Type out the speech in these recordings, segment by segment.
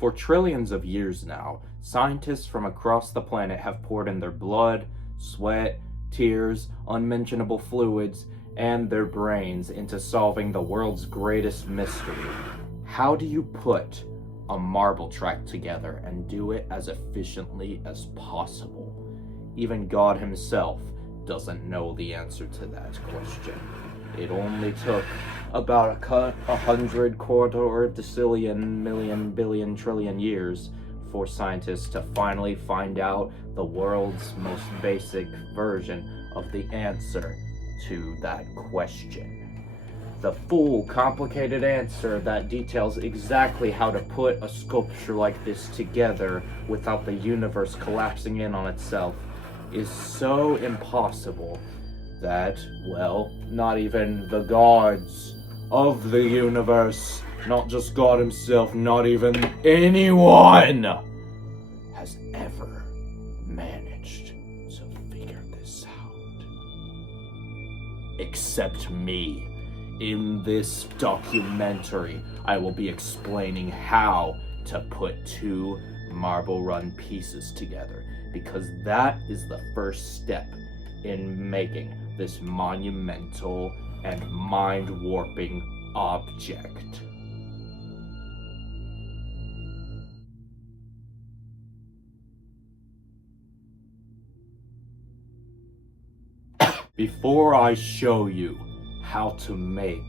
For trillions of years now, scientists from across the planet have poured in their blood, sweat, tears, unmentionable fluids, and their brains into solving the world's greatest mystery. How do you put a marble track together and do it as efficiently as possible? Even God himself doesn't know the answer to that question. It only took about 100 quarter decillion million billion trillion years for scientists to finally find out the world's most basic version of the answer to that question. The full, complicated answer that details exactly how to put a sculpture like this together without the universe collapsing in on itself is so impossible that, well, not even the gods of the universe, not just God himself, not even anyone has ever managed to figure this out. Except me. In this documentary, I will be explaining how to put two marble run pieces together, because that is the first step in making this monumental and mind-warping object. Before I show you how to make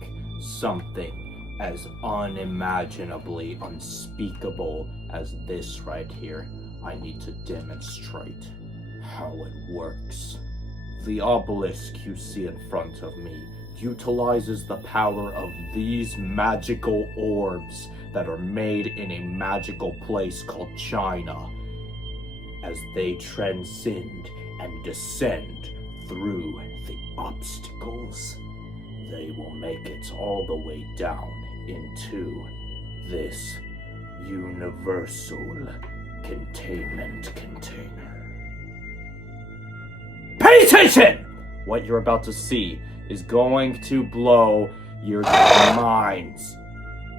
something as unimaginably unspeakable as this right here, I need to demonstrate how it works. The obelisk you see in front of me utilizes the power of these magical orbs that are made in a magical place called China. As they transcend and descend through the obstacles, they will make it all the way down into this universal containment container. Pay attention! What you're about to see is going to blow your minds.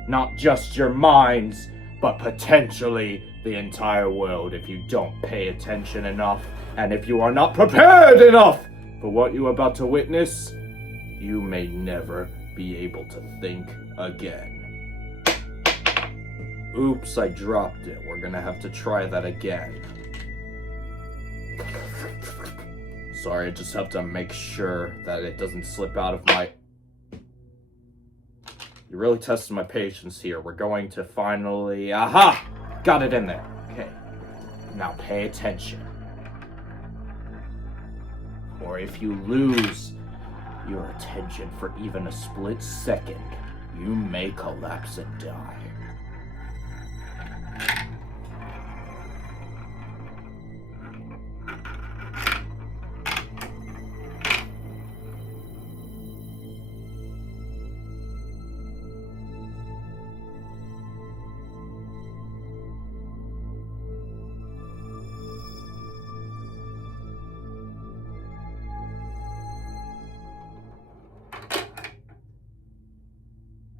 Not just your minds, but potentially the entire world if you don't pay attention enough, and if you are not prepared enough for what you're about to witness, you may never be able to think again. Oops, I dropped it. We're gonna have to try that again. Sorry, I just have to make sure that it doesn't slip out of my... You really tested my patience here. We're going to finally... Aha! Got it in there. Okay. Now pay attention. Or if you lose your attention for even a split second, you may collapse and die.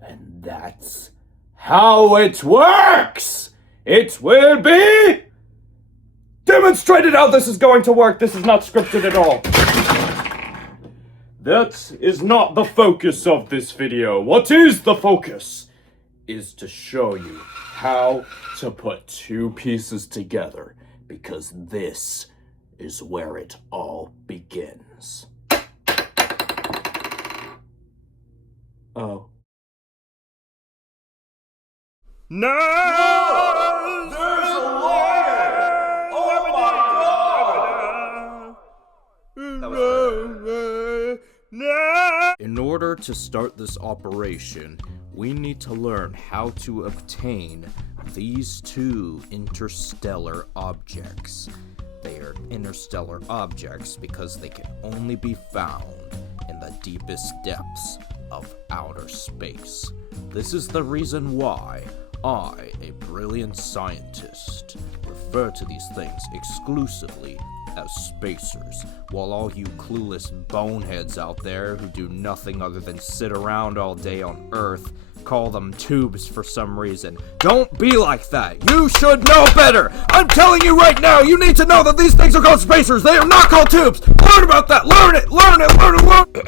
And that's how it works! It will be demonstrated how this is going to work. This is not scripted at all. That is not the focus of this video. What is the focus is to show you how to put two pieces together, because this is where it all begins. Oh. No! Whoa! There's a lion! Oh my god! That was No! In order to start this operation, we need to learn how to obtain these two interstellar objects. They are interstellar objects because they can only be found in the deepest depths of outer space. This is the reason why I, a brilliant scientist, refer to these things exclusively as spacers, while all you clueless boneheads out there who do nothing other than sit around all day on Earth call them tubes for some reason. Don't be like that. You should know better. I'm telling you right now, you need to know that these things are called spacers. They are not called tubes. Learn about that. Learn it.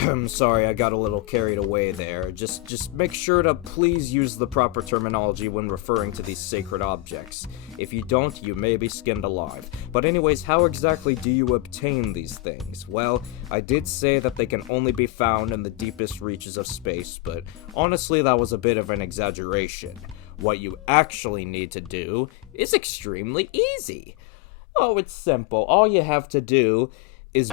I'm sorry, I got a little carried away there. Just make sure to please use the proper terminology when referring to these sacred objects. If you don't, you may be skinned alive. But anyways, how exactly do you obtain these things? Well, I did say that they can only be found in the deepest reaches of space, but honestly, that was a bit of an exaggeration. What you actually need to do is extremely easy. Oh, it's simple. All you have to do is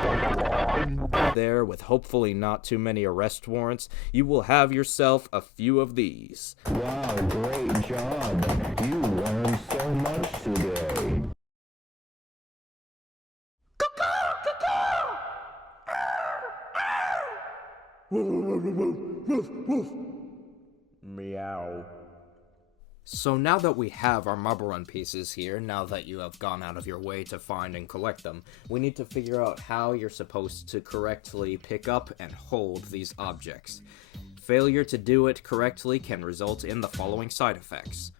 there with hopefully not too many arrest warrants. You will have yourself a few of these. Wow, great job. You learned so much today. Meow. So now that we have our marble run pieces here, now that you have gone out of your way to find and collect them, we need to figure out how you're supposed to correctly pick up and hold these objects. Failure to do it correctly can result in the following side effects: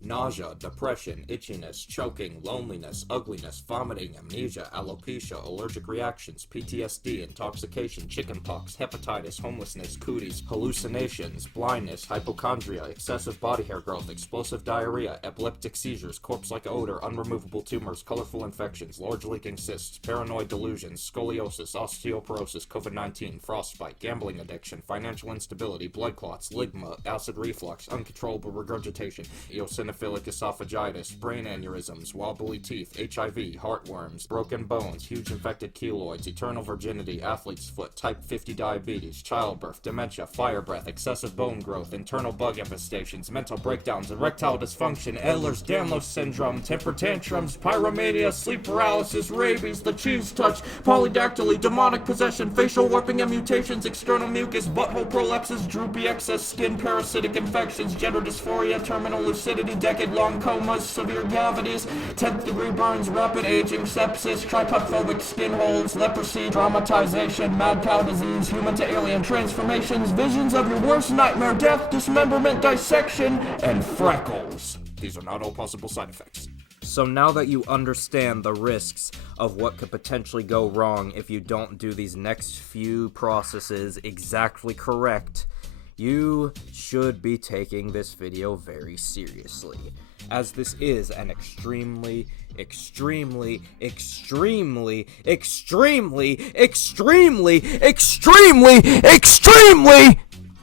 nausea, depression, itchiness, choking, loneliness, ugliness, vomiting, amnesia, alopecia, allergic reactions, PTSD, intoxication, chickenpox, hepatitis, homelessness, cooties, hallucinations, blindness, hypochondria, excessive body hair growth, explosive diarrhea, epileptic seizures, corpse-like odor, unremovable tumors, colorful infections, large leaking cysts, paranoid delusions, scoliosis, osteoporosis, COVID-19, frostbite, gambling addiction, financial instability, blood clots, ligma, acid reflux, uncontrollable regurgitation, eosinophilic esophagitis, brain aneurysms, wobbly teeth, HIV, heartworms, broken bones, huge infected keloids, eternal virginity, athlete's foot, type 50 diabetes, childbirth, dementia, fire breath, excessive bone growth, internal bug infestations, mental breakdowns, erectile dysfunction, Ehlers-Danlos syndrome, temper tantrums, pyromania, sleep paralysis, rabies, the cheese touch, polydactyly, demonic possession, facial warping and mutations, external mucus, butthole prolapses, droopy excess skin, parasitic infections, gender dysphoria, terminal lucidity, decade-long comas, severe cavities, 10th degree burns, rapid aging, sepsis, tripodphobic skin holds, leprosy, traumatization, mad cow disease, human to alien transformations, visions of your worst nightmare, death, dismemberment, dissection, and freckles. These are not all possible side effects. So now that you understand the risks of what could potentially go wrong if you don't do these next few processes exactly correct, you should be taking this video very seriously, as this is an extremely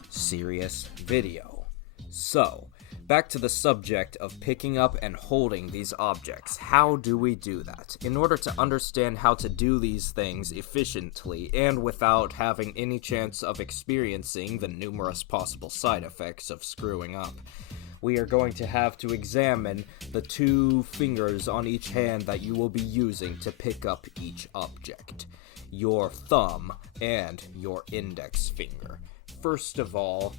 serious video. So, back to the subject of picking up and holding these objects. How do we do that? In order to understand how to do these things efficiently and without having any chance of experiencing the numerous possible side effects of screwing up, we are going to have to examine the two fingers on each hand that you will be using to pick up each object: your thumb and your index finger. First of all,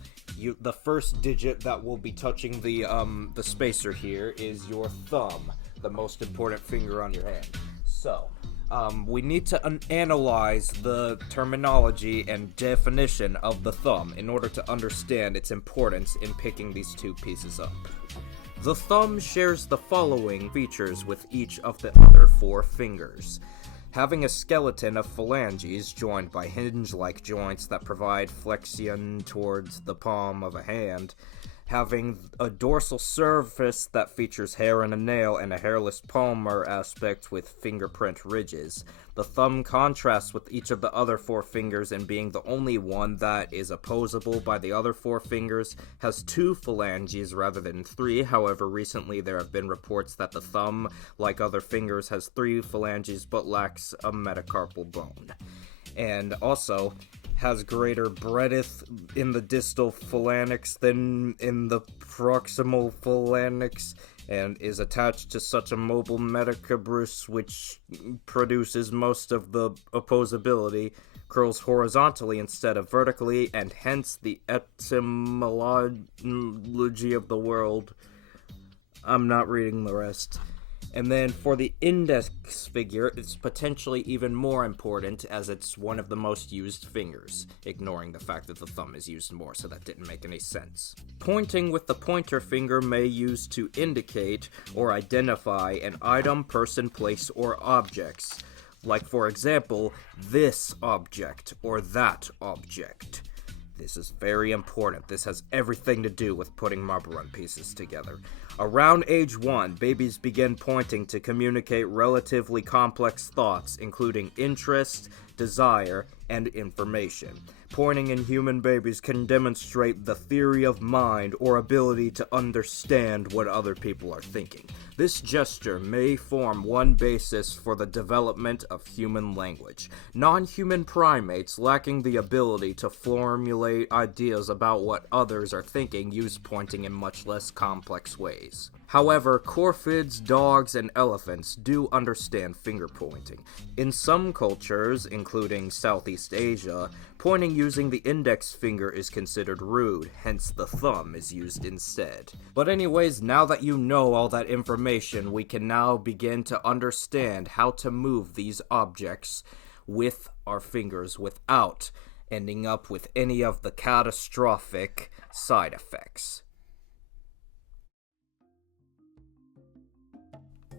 the first digit that will be touching the spacer here is your thumb, the most important finger on your hand. So, we need to analyze the terminology and definition of the thumb in order to understand its importance in picking these two pieces up. The thumb shares the following features with each of the other four fingers: having a skeleton of phalanges joined by hinge-like joints that provide flexion towards the palm of a hand, having a dorsal surface that features hair and a nail and a hairless palmar aspect with fingerprint ridges. The thumb contrasts with each of the other four fingers in being the only one that is opposable by the other four fingers, has two phalanges rather than three. However, recently there have been reports that the thumb, like other fingers, has three phalanges but lacks a metacarpal bone. And also has greater breadth in the distal phalanx than in the proximal phalanx, and is attached to such a mobile metacarpus which produces most of the opposability, curls horizontally instead of vertically, and hence the etymology of the word. I'm not reading the rest. And then for the index finger, it's potentially even more important as it's one of the most used fingers, ignoring the fact that the thumb is used more, so that didn't make any sense. Pointing with the pointer finger may use to indicate or identify an item, person, place, or objects. Like, for example, this object or that object. This is very important. This has everything to do with putting marble run pieces together. Around age 1, babies begin pointing to communicate relatively complex thoughts, including interest, desire, and information. Pointing in human babies can demonstrate the theory of mind or ability to understand what other people are thinking. This gesture may form one basis for the development of human language. Non-human primates lacking the ability to formulate ideas about what others are thinking use pointing in much less complex ways. However, corvids, dogs, and elephants do understand finger pointing. In some cultures, including Southeast Asia, pointing using the index finger is considered rude, hence the thumb is used instead. But anyways, now that you know all that information, we can now begin to understand how to move these objects with our fingers without ending up with any of the catastrophic side effects.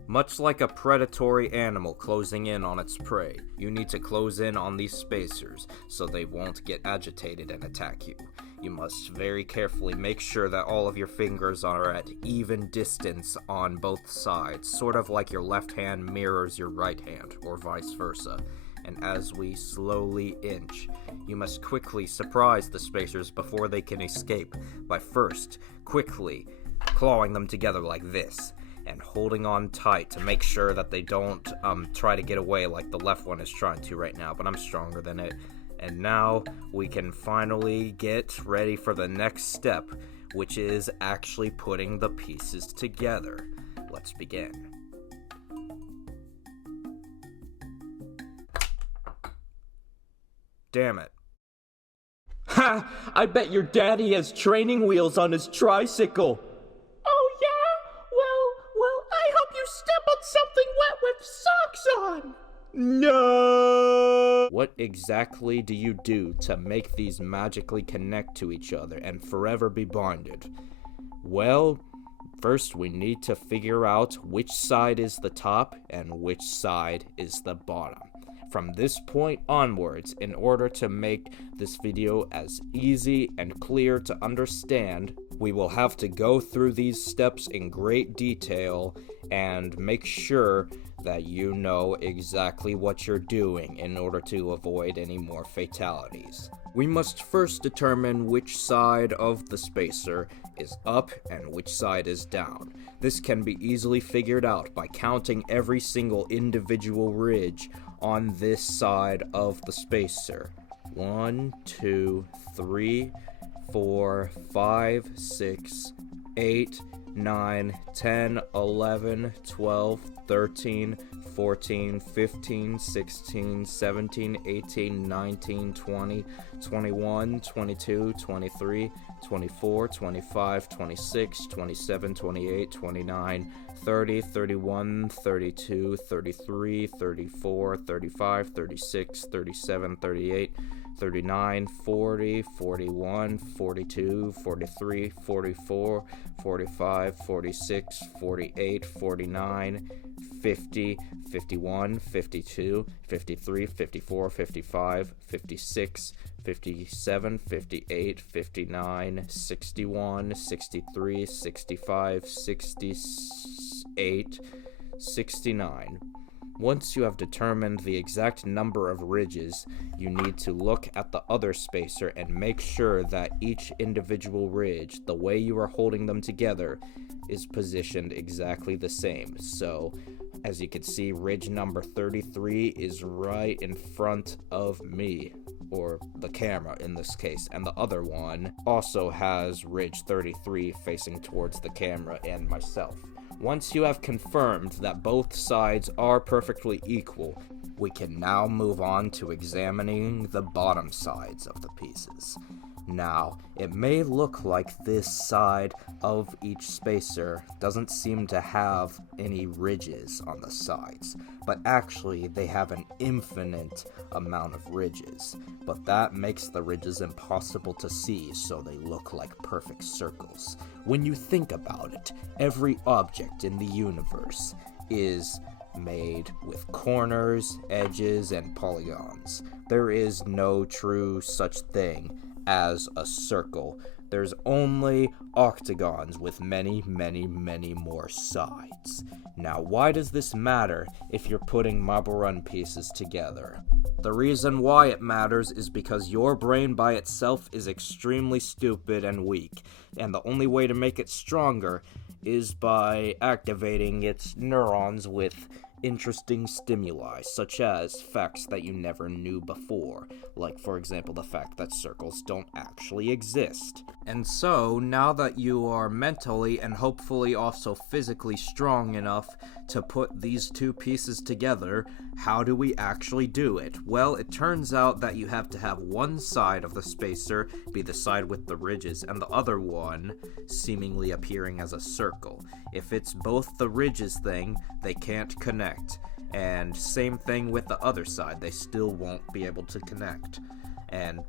Much like a predatory animal closing in on its prey, you need to close in on these spacers so they won't get agitated and attack you. You must very carefully make sure that all of your fingers are at even distance on both sides, sort of like your left hand mirrors your right hand, or vice versa. And as we slowly inch, you must quickly surprise the spacers before they can escape by first quickly clawing them together like this, and holding on tight to make sure that they don't try to get away like the left one is trying to right now, but I'm stronger than it. And now we can finally get ready for the next step, which is actually putting the pieces together. Let's begin. Damn it. Ha! I bet your daddy has training wheels on his tricycle. Oh, yeah? Well, I hope you step on something wet with socks on. No! What exactly do you do to make these magically connect to each other and forever be bonded? Well, first we need to figure out which side is the top and which side is the bottom. From this point onwards, in order to make this video as easy and clear to understand, we will have to go through these steps in great detail and make sure that you know exactly what you're doing in order to avoid any more fatalities. We must first determine which side of the spacer is up and which side is down. This can be easily figured out by counting every single individual ridge on this side of the spacer. 1, 2, 3, 4, 5, 6, 8, 9, 10, 11, 12, 13, 14, 15, 16, 17, 18, 19, 20, 21, 22, 23, 24, 25, 26, 27, 28, 29, 30, 31, 32, 33, 34, 35, 36, 37, 38, 39, 40, 41, 42, 43, 44, 45, 46, 48, 49, 50, 51, 52, 53, 54, 55, 56, 57, 58, 59, 61, 63, 65, 68, 69. Once you have determined the exact number of ridges, you need to look at the other spacer and make sure that each individual ridge, the way you are holding them together, is positioned exactly the same. So, as you can see, ridge number 33 is right in front of me, or the camera in this case, and the other one also has ridge 33 facing towards the camera and myself. Once you have confirmed that both sides are perfectly equal, we can now move on to examining the bottom sides of the pieces. Now, it may look like this side of each spacer doesn't seem to have any ridges on the sides, but actually they have an infinite amount of ridges. But that makes the ridges impossible to see, so they look like perfect circles. When you think about it, every object in the universe is made with corners, edges, and polygons. There is no true such thing as a circle. There's only octagons with many, many, many more sides. Now, why does this matter if you're putting Marble Run pieces together? The reason why it matters is because your brain by itself is extremely stupid and weak, and the only way to make it stronger is by activating its neurons with interesting stimuli, such as facts that you never knew before, like for example the fact that circles don't actually exist. And so, now that you are mentally and hopefully also physically strong enough to put these two pieces together, how do we actually do it? Well, it turns out that you have to have one side of the spacer be the side with the ridges, and the other one seemingly appearing as a circle. If it's both the ridges thing, they can't connect. And same thing with the other side, they still won't be able to connect.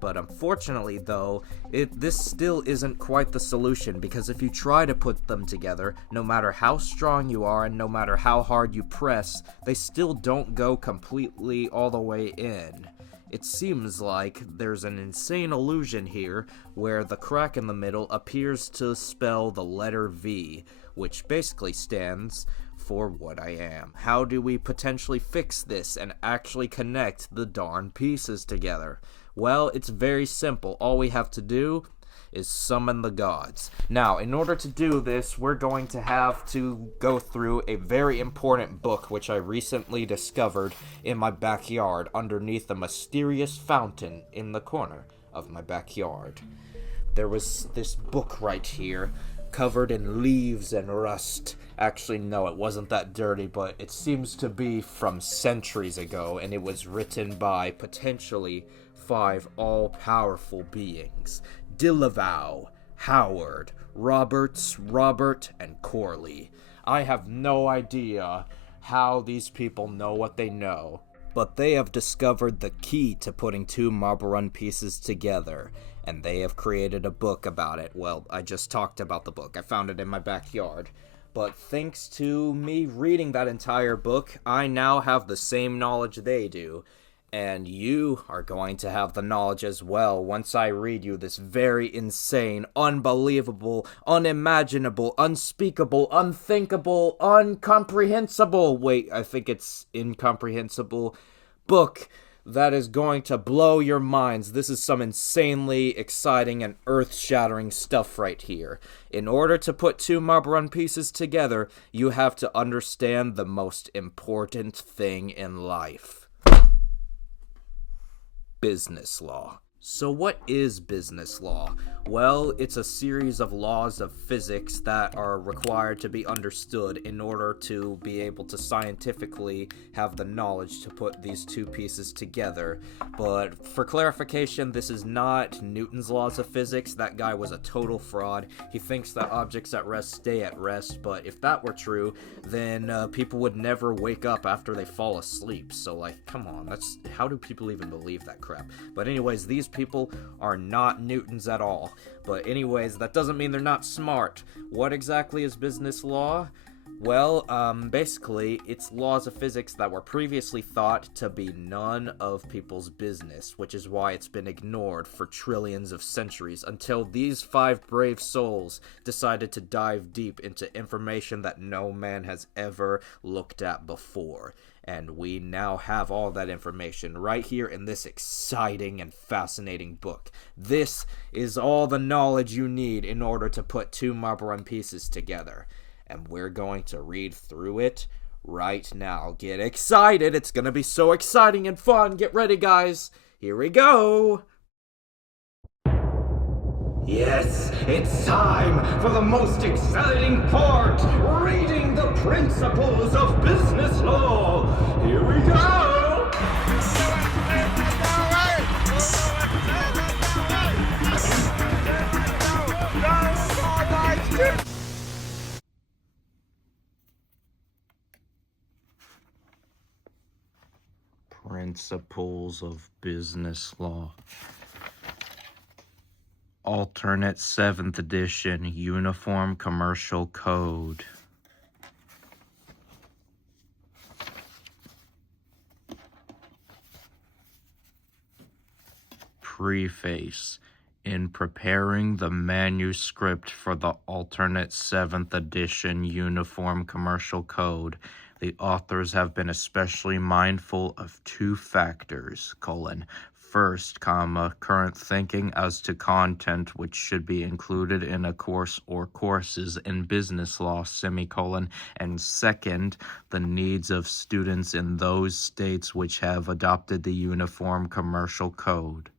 But unfortunately though, this still isn't quite the solution, because if you try to put them together, no matter how strong you are and no matter how hard you press, they still don't go completely all the way in. It seems like there's an insane illusion here where the crack in the middle appears to spell the letter V, which basically stands for what I am. How do we potentially fix this and actually connect the darn pieces together? Well, it's very simple. All we have to do is summon the gods. Now, in order to do this, we're going to have to go through a very important book which I recently discovered in my backyard underneath a mysterious fountain in the corner of my backyard. There was this book right here, covered in leaves and rust. Actually, no, it wasn't that dirty, but it seems to be from centuries ago, and it was written by potentially 5 all-powerful beings: Dillavau, Howard, Roberts, Robert, and Corley. I have no idea how these people know what they know, but they have discovered the key to putting 2 Marble Run pieces together, and they have created a book about it. Well, I just talked about the book. I found it in my backyard. But thanks to me reading that entire book, I now have the same knowledge they do. And you are going to have the knowledge as well once I read you this very insane, unbelievable, unimaginable, unspeakable, unthinkable, incomprehensible, wait, I think it's incomprehensible, book that is going to blow your minds. This is some insanely exciting and earth-shattering stuff right here. In order to put 2 Marble Run pieces together, you have to understand the most important thing in life: business law. So what is business law? Well, it's a series of laws of physics that are required to be understood in order to be able to scientifically have the knowledge to put these 2 pieces together. But for clarification, this is not Newton's laws of physics. That guy was a total fraud. He thinks that objects at rest stay at rest, but if that were true, then people would never wake up after they fall asleep. So like, come on, how do people even believe that crap? But anyways, these people are not Newtons at all. But anyways, that doesn't mean they're not smart. What exactly is business law? Well, basically, it's laws of physics that were previously thought to be none of people's business, which is why it's been ignored for trillions of centuries until these 5 brave souls decided to dive deep into information that no man has ever looked at before. And we now have all that information right here in this exciting and fascinating book. This is all the knowledge you need in order to put 2 Marble Run pieces together. And we're going to read through it right now. Get excited! It's gonna be so exciting and fun! Get ready, guys! Here we go! Yes, it's time for the most exciting part, reading the principles of business law. Here we go! Principles of Business Law. Alternate 7th edition, Uniform Commercial Code. Preface. In preparing the manuscript for the alternate 7th edition Uniform Commercial Code, the authors have been especially mindful of two factors, first, current thinking as to content which should be included in a course or courses in business law, and second, the needs of students in those states which have adopted the Uniform Commercial Code.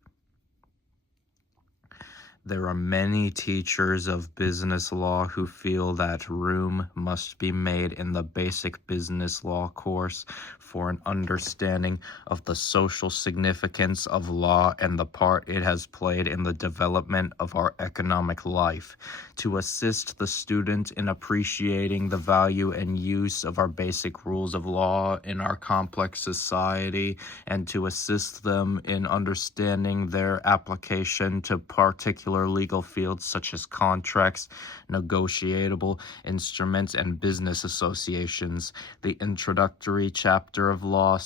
There are many teachers of business law who feel that room must be made in the basic business law course for an understanding of the social significance of law and the part it has played in the development of our economic life. To assist the student in appreciating the value and use of our basic rules of law in our complex society, and to assist them in understanding their application to particular legal fields such as contracts, negotiable instruments, and business associations. The introductory chapter of law,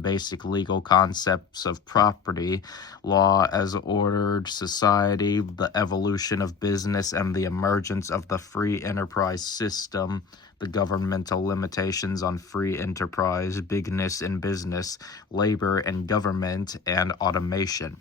basic legal concepts of property, law as ordered society, the evolution of business and the emergence of the free enterprise system, the governmental limitations on free enterprise, bigness in business, labor and government, and automation.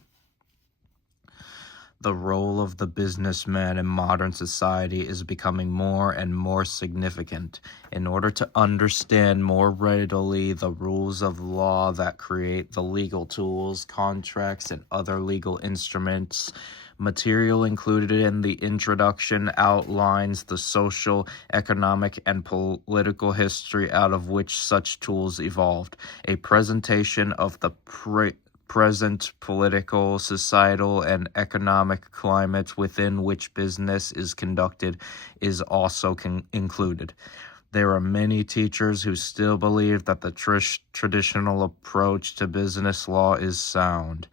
The role of the businessman in modern society is becoming more and more significant. In order to understand more readily the rules of law that create the legal tools, contracts, and other legal instruments, material included in the introduction outlines the social, economic, and political history out of which such tools evolved. A presentation of the present political, societal, and economic climate within which business is conducted is also included. There are many teachers who still believe that the traditional approach to business law is sound.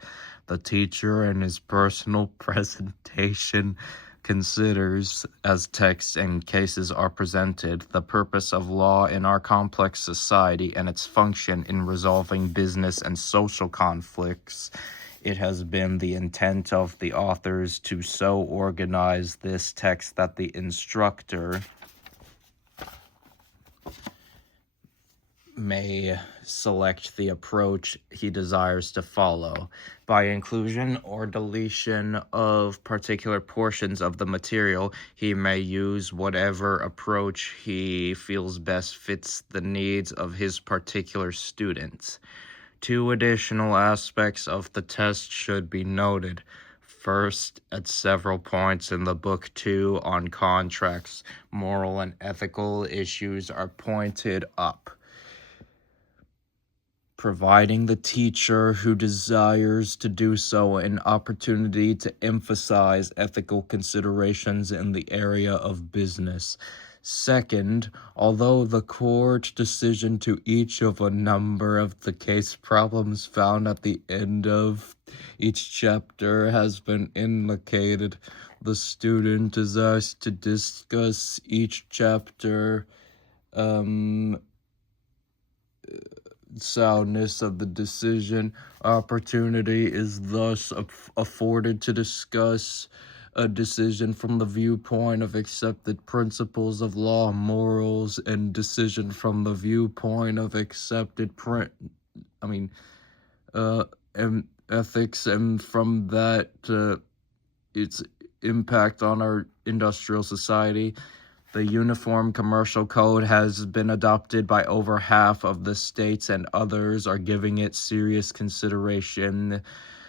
The teacher in his personal presentation considers, as texts and cases are presented, the purpose of law in our complex society and its function in resolving business and social conflicts. It has been the intent of the authors to so organize this text that the instructor may select the approach he desires to follow. By inclusion or deletion of particular portions of the material, he may use whatever approach he feels best fits the needs of his particular students. Two additional aspects of the test should be noted. First, at several points in the book 2 on contracts, moral and ethical issues are pointed up, providing the teacher who desires to do so an opportunity to emphasize ethical considerations in the area of business. Second, although the court decision to each of a number of the case problems found at the end of each chapter has been indicated, the student is asked to discuss each chapter, soundness of the decision. Opportunity is thus afforded to discuss a decision from the viewpoint of accepted principles of law, morals, and decision from the viewpoint of accepted and ethics, and from that its impact on our industrial society. The Uniform Commercial Code has been adopted by over half of the states, and others are giving it serious consideration.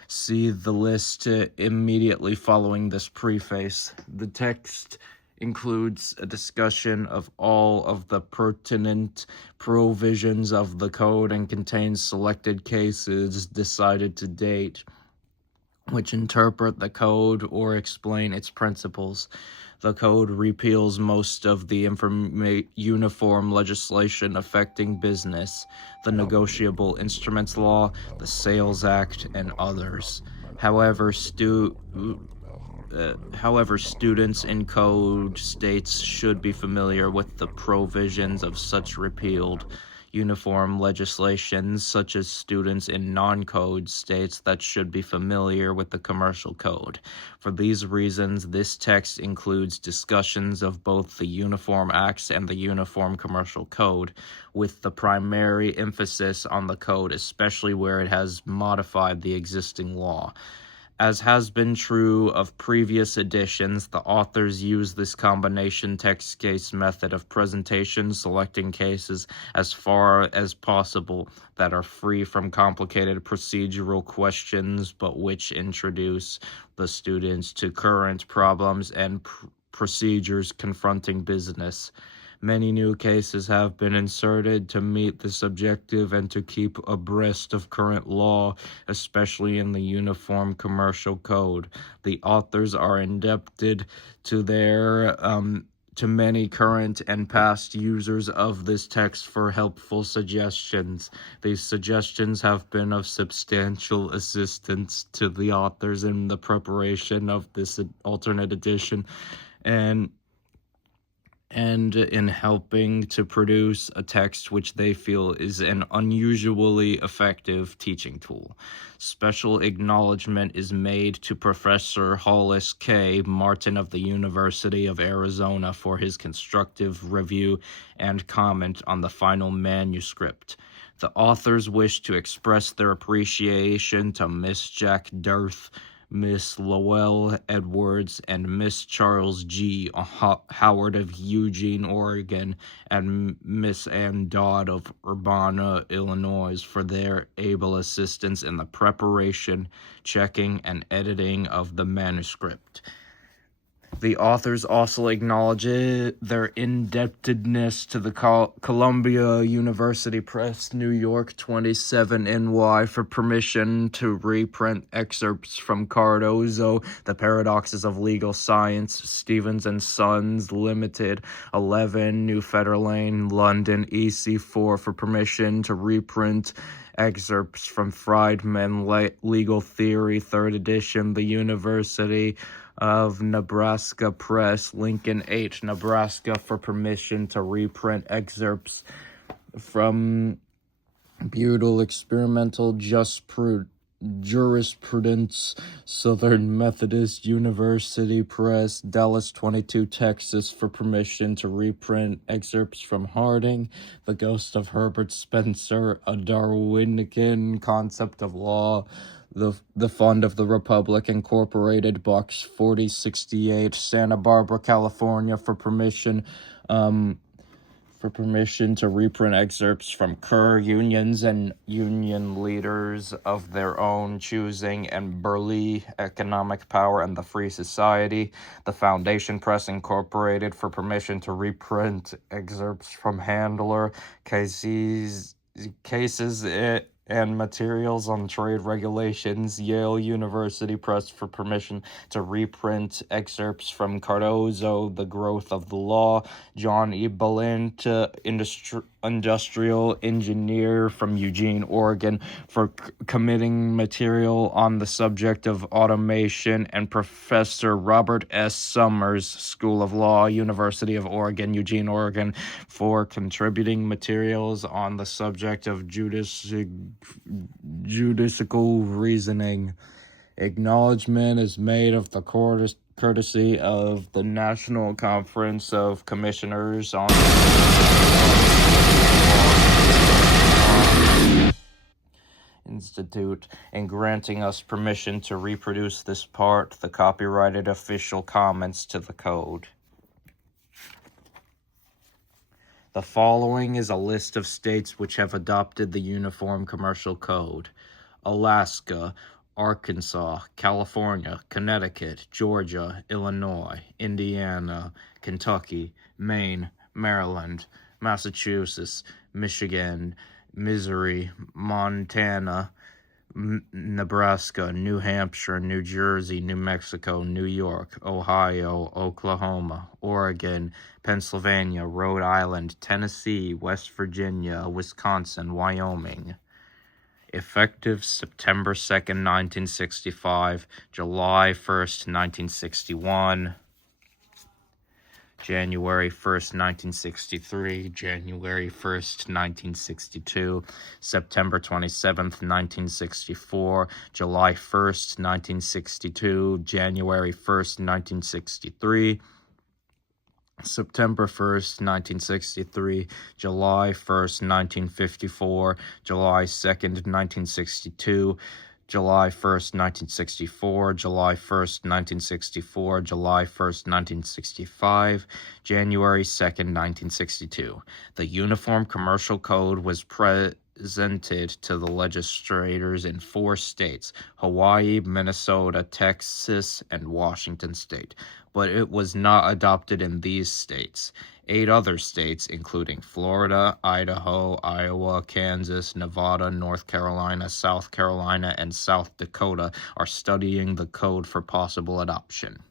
See the list immediately following this preface. The text includes a discussion of all of the pertinent provisions of the code and contains selected cases decided to date, which interpret the code or explain its principles. The code repeals most of the uniform legislation affecting business, the Negotiable Instruments Law, the Sales Act, and others. However, students in code states should be familiar with the provisions of such repealed uniform legislations, such as students in non-code states that should be familiar with the commercial code. For these reasons, this text includes discussions of both the Uniform Acts and the Uniform Commercial Code, with the primary emphasis on the code, especially where it has modified the existing law. As has been true of previous editions, the authors use this combination text case method of presentation, selecting cases as far as possible that are free from complicated procedural questions, but which introduce the students to current problems and procedures confronting business. Many new cases have been inserted to meet this objective and to keep abreast of current law, especially in the Uniform Commercial Code. The authors are indebted to to many current and past users of this text for helpful suggestions. These suggestions have been of substantial assistance to the authors in the preparation of this alternate edition and in helping to produce a text which they feel is an unusually effective teaching tool. Special acknowledgement is made to Professor Hollis K. Martin of the University of Arizona for his constructive review and comment on the final manuscript. The authors wish to express their appreciation to Miss Jack Dirth, Miss Lowell Edwards, and Miss Charles G. Howard of Eugene, Oregon, and Miss Ann Dodd of Urbana, Illinois, for their able assistance in the preparation, checking, and editing of the manuscript. The authors also acknowledge their indebtedness to the Columbia University Press, New York 27 NY, for permission to reprint excerpts from Cardozo, The Paradoxes of Legal Science, Stevens and Sons Limited, 11 New Fetter Lane, London, EC4, for permission to reprint excerpts from Friedman Legal Theory, 3rd edition, the University of Nebraska Press, Lincoln 8, Nebraska, for permission to reprint excerpts from Butyl Experimental Jurisprudence, Southern Methodist University Press, Dallas 22, Texas, for permission to reprint excerpts from Harding, The Ghost of Herbert Spencer, A Darwinian Concept of Law, The Fund of the Republic, Incorporated, Box 4068, Santa Barbara, California, for permission to reprint excerpts from Kerr, Unions and Union Leaders of Their Own Choosing, and Burleigh, Economic Power and the Free Society. The Foundation Press, Incorporated, for permission to reprint excerpts from Handler, Cases and Materials on Trade Regulations. Yale University Press, for permission to reprint excerpts from Cardozo, The Growth of the Law. John E. Balint, industrial engineer from Eugene, Oregon, for committing material on the subject of automation, and Professor Robert S. Summers, School of Law, University of Oregon, Eugene, Oregon, for contributing materials on the subject of judicial reasoning. Acknowledgement is made of the courtesy of the National Conference of Commissioners on Institute in granting us permission to reproduce this part, the copyrighted official comments to the code. The following is a list of states which have adopted the Uniform Commercial Code: Alaska, Arkansas, California, Connecticut, Georgia, Illinois, Indiana, Kentucky, Maine, Maryland, Massachusetts, Michigan, Missouri, Montana, Nebraska, New Hampshire, New Jersey, New Mexico, New York, Ohio, Oklahoma, Oregon, Pennsylvania, Rhode Island, Tennessee, West Virginia, Wisconsin, Wyoming. Effective September 2nd, 1965, July 1st, 1961, January 1st, 1963, January 1st, 1962, September 27th, 1964, July 1st, 1962, January 1st, 1963, September 1st, 1963, July 1st, 1954, July 2nd, 1962, July 1st, 1964, July 1st, 1964, July 1st, 1965, January 2nd, 1962. The Uniform Commercial Code was presented to the legislators in 4 states, Hawaii, Minnesota, Texas, and Washington State, but it was not adopted in these states. 8 other states, including Florida, Idaho, Iowa, Kansas, Nevada, North Carolina, South Carolina, and South Dakota, are studying the code for possible adoption.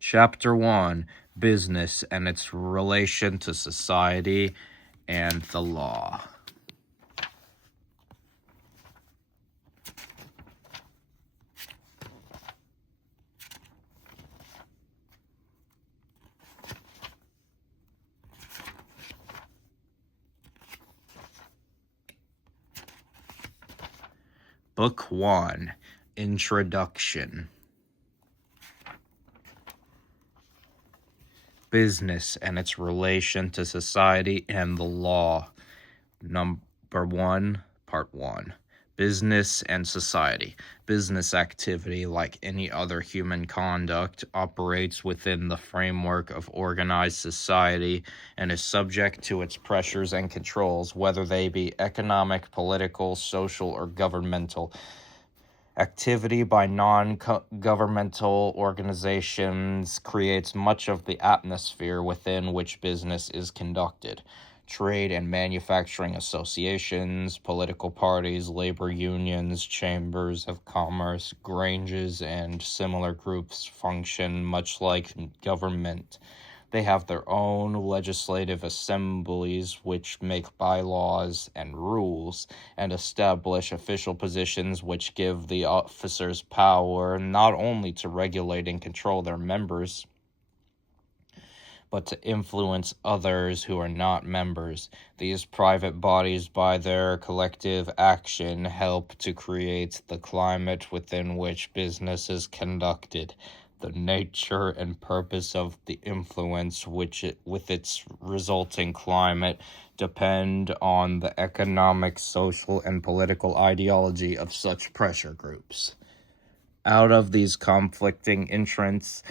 Chapter 1, Business and its Relation to Society and the Law. Book 1, Introduction. Business and its relation to society and the law. Number 1, Part 1. Business and society. Business activity, like any other human conduct, operates within the framework of organized society and is subject to its pressures and controls, whether they be economic, political, social, or governmental. Activity by non-governmental organizations creates much of the atmosphere within which business is conducted. Trade and manufacturing associations, political parties, labor unions, chambers of commerce, granges, and similar groups function much like government. They have their own legislative assemblies which make bylaws and rules and establish official positions which give the officers power not only to regulate and control their members, but to influence others who are not members. These private bodies, by their collective action, help to create the climate within which business is conducted. The nature and purpose of the influence with its resulting climate depend on the economic, social, and political ideology of such pressure groups. Out of these conflicting interests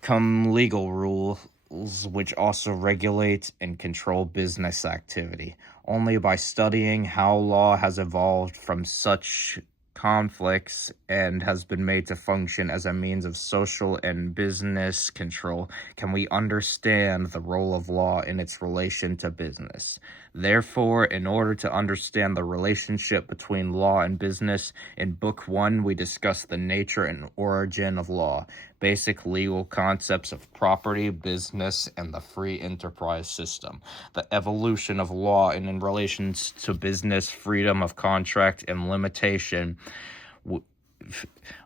come legal rules which also regulate and control business activity. Only by studying how law has evolved from such conflicts and has been made to function as a means of social and business control can we understand the role of law in its relation to business. Therefore, in order to understand the relationship between law and business, in Book 1 we discuss the nature and origin of law, basic legal concepts of property, business, and the free enterprise system, the evolution of law in relation to business, freedom of contract, and limitation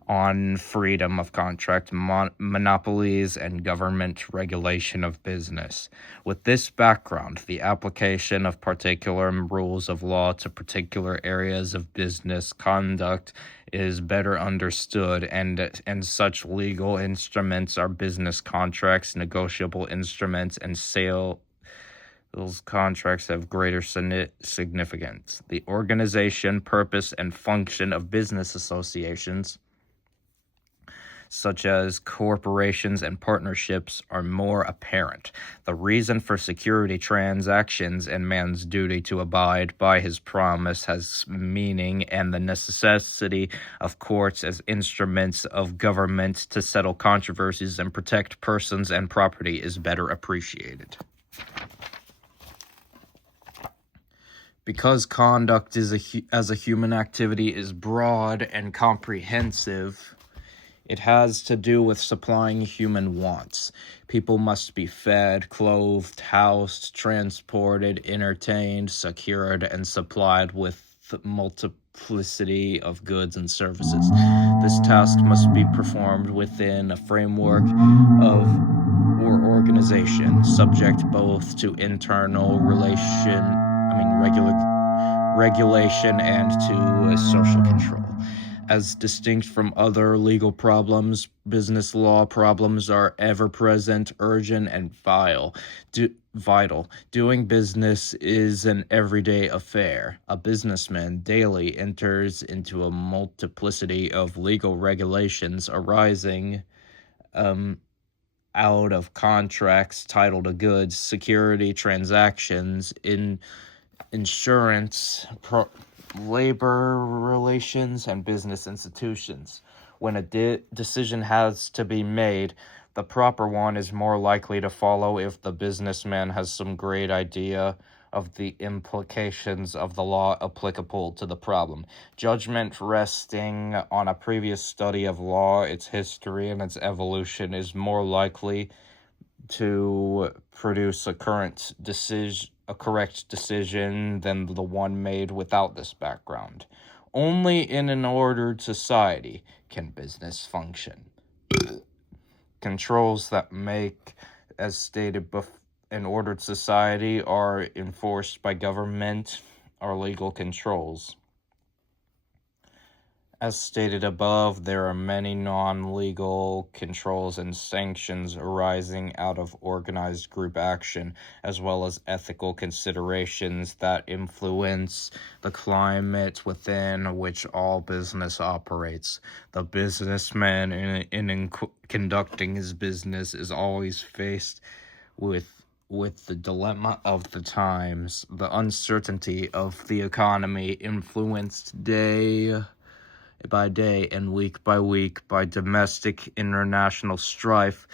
on freedom of contract, monopolies, and government regulation of business. With this background, the application of particular rules of law to particular areas of business conduct is better understood, and such legal instruments are business contracts, negotiable instruments, and sales contracts have greater significance. The organization, purpose, and function of business associations, such as corporations and partnerships, are more apparent. The reason for security transactions and man's duty to abide by his promise has meaning, and the necessity of courts as instruments of government to settle controversies and protect persons and property is better appreciated. Because conduct as a human activity is broad and comprehensive, it has to do with supplying human wants. People must be fed, clothed, housed, transported, entertained, secured, and supplied with multiplicity of goods and services. This task must be performed within a framework of or organization, subject both to internal regulation and to social control. As distinct from other legal problems, business law problems are ever present, urgent, and vital. Doing business is an everyday affair. A businessman daily enters into a multiplicity of legal regulations arising out of contracts, title to goods, security transactions, insurance, labor relations, and business institutions. When a decision has to be made, the proper one is more likely to follow if the businessman has some great idea of the implications of the law applicable to the problem. Judgment resting on a previous study of law, its history, and its evolution is more likely to produce a correct decision than the one made without this background. Only in an ordered society can business function. Controls that make, as stated an ordered society, are enforced by government are legal controls. As stated above, there are many non-legal controls and sanctions arising out of organized group action, as well as ethical considerations that influence the climate within which all business operates. The businessman in conducting his business is always faced with the dilemma of the times, the uncertainty of the economy influenced day by day and week by domestic international strife,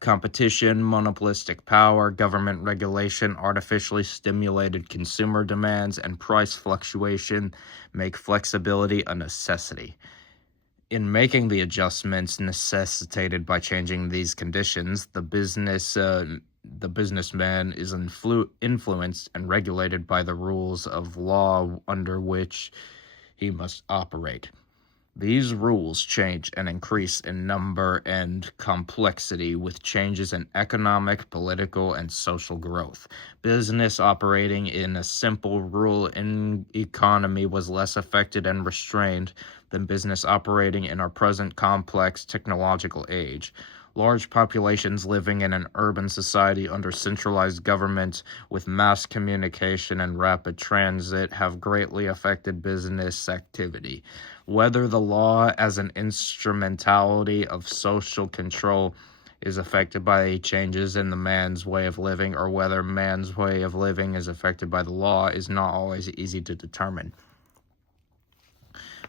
competition, monopolistic power, government regulation, artificially stimulated consumer demands, and price fluctuation make flexibility a necessity. In making the adjustments necessitated by changing these conditions, the businessman is influenced and regulated by the rules of law under which he must operate. These rules change and increase in number and complexity with changes in economic, political, and social growth. Business operating in a simple rural economy was less affected and restrained than business operating in our present complex technological age. Large populations living in an urban society under centralized government with mass communication and rapid transit have greatly affected business activity. Whether the law as an instrumentality of social control is affected by changes in the man's way of living, or whether man's way of living is affected by the law, is not always easy to determine.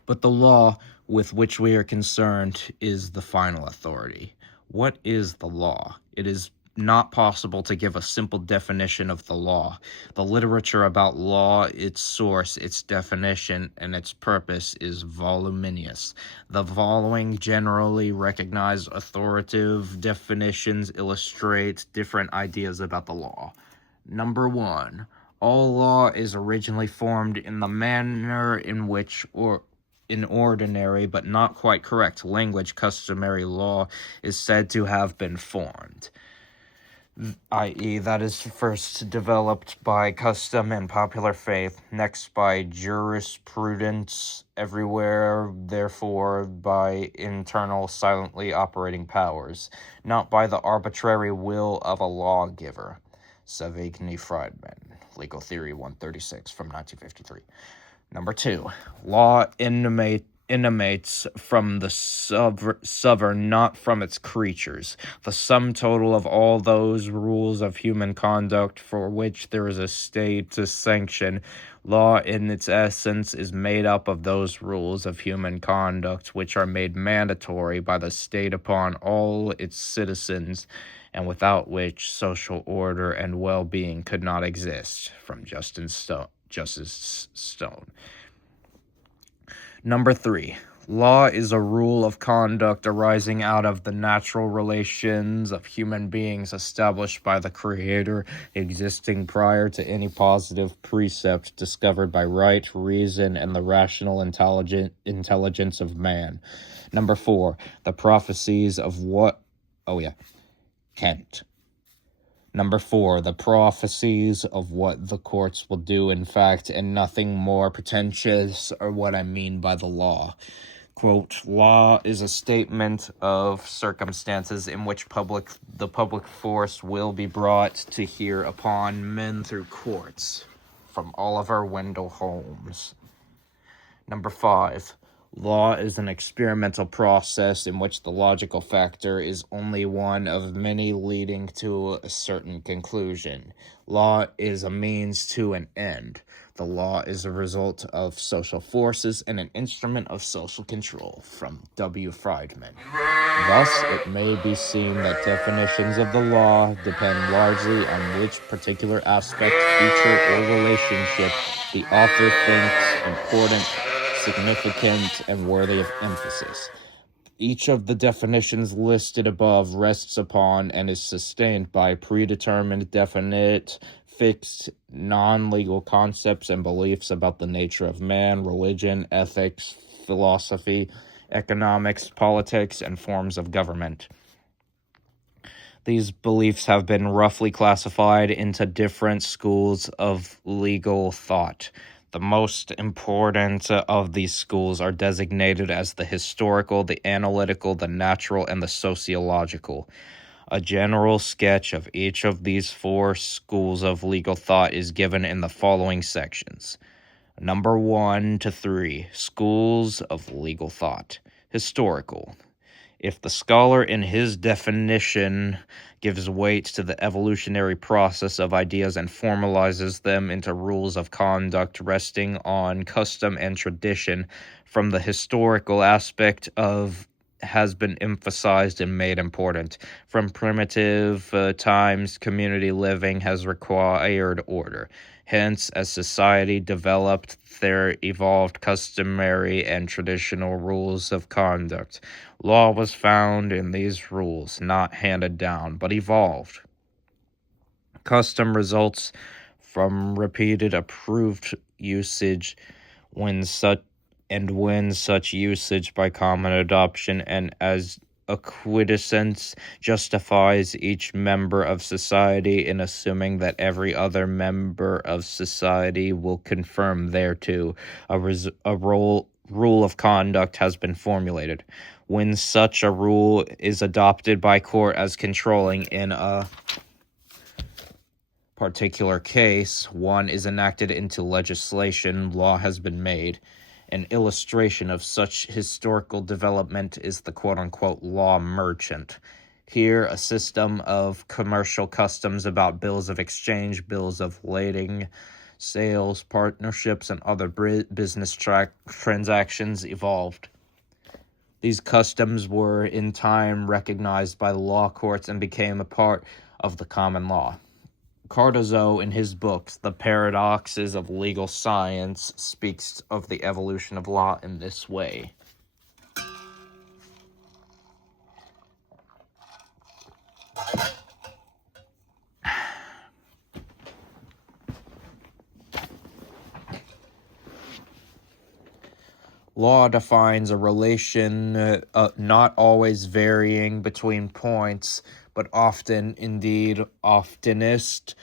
But the law with which we are concerned is the final authority. What is the law? It is not possible to give a simple definition of the law. The literature about law, its source, its definition, and its purpose is voluminous. The following generally recognized authoritative definitions illustrate different ideas about the law. Number 1. All law is originally formed in the manner in which, or in ordinary but not quite correct language, customary law is said to have been formed, i.e., that is first developed by custom and popular faith, next by jurisprudence everywhere, therefore by internal silently operating powers, not by the arbitrary will of a lawgiver. Savigny-Friedman, Legal Theory 136 from 1953. Number 2, law emanates from the sovereign, not from its creatures. The sum total of all those rules of human conduct for which there is a state to sanction law in its essence is made up of those rules of human conduct which are made mandatory by the state upon all its citizens, and without which social order and well-being could not exist. From Justin Justice Stone. Number 3. Law is a rule of conduct arising out of the natural relations of human beings established by the Creator, existing prior to any positive precept discovered by right, reason, and the rational intelligence of man. Number 4. The prophecies of what... Kent. Number 4, the prophecies of what the courts will do, in fact, and nothing more pretentious, are what I mean by the law. Quote, law is a statement of circumstances in which the public force will be brought to hear upon men through courts. From Oliver Wendell Holmes. Number 5. Law is an experimental process in which the logical factor is only one of many leading to a certain conclusion. Law is a means to an end. The law is a result of social forces and an instrument of social control. From W. Friedman. Thus, it may be seen that definitions of the law depend largely on which particular aspect, feature, or relationship the author thinks important, significant, and worthy of emphasis. Each of the definitions listed above rests upon and is sustained by predetermined, definite, fixed, non-legal concepts and beliefs about the nature of man, religion, ethics, philosophy, economics, politics, and forms of government. These beliefs have been roughly classified into different schools of legal thought. The most important of these schools are designated as the historical, the analytical, the natural, and the sociological. A general sketch of each of these 4 schools of legal thought is given in the following sections. Number 1 to 3, schools of legal thought. Historical. If the scholar in his definition gives weight to the evolutionary process of ideas and formalizes them into rules of conduct resting on custom and tradition, from the historical aspect of has been emphasized and made important. From primitive times, community living has required order. Hence, as society developed, there evolved customary and traditional rules of conduct. Law was found in these rules, not handed down, but evolved. Custom results from repeated approved usage when such usage by common adoption and as acquiescence justifies each member of society in assuming that every other member of society will conform thereto, a rule of conduct has been formulated. When such a rule is adopted by court as controlling in a particular case, one is enacted into legislation, law has been made. An illustration of such historical development is the quote-unquote law merchant. Here, a system of commercial customs about bills of exchange, bills of lading, sales, partnerships, and other business transactions evolved. These customs were in time recognized by the law courts and became a part of the common law. Cardozo, in his book, The Paradoxes of Legal Science, speaks of the evolution of law in this way. Law defines a relation not always varying between points, but often, indeed oftenest,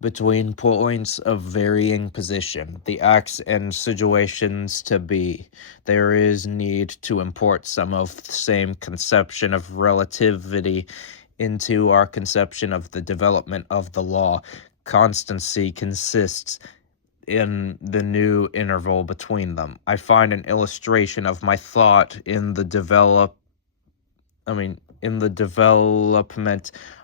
between points of varying position, the acts and situations to be. There is need to import some of the same conception of relativity into our conception of the development of the law. Constancy consists in the new interval between them. I find an illustration of my thought in the development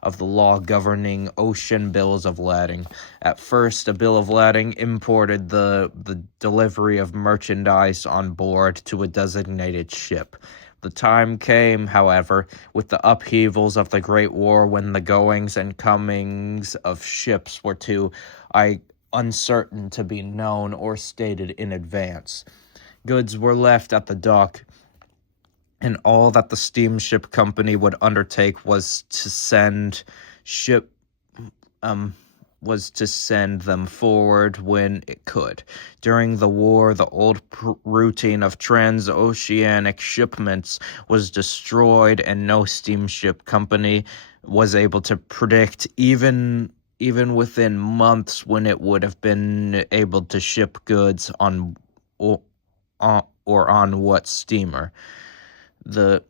of the law governing ocean bills of lading. At first, a bill of lading imported the delivery of merchandise on board to a designated ship. The time came, however, with the upheavals of the Great War when the goings and comings of ships were to uncertain to be known or stated in advance. Goods were left at the dock, and all that the steamship company would undertake was to send them forward when it could. During the war, the old routine of transoceanic shipments was destroyed, and no steamship company was able to predict even within months when it would have been able to ship goods on what steamer. The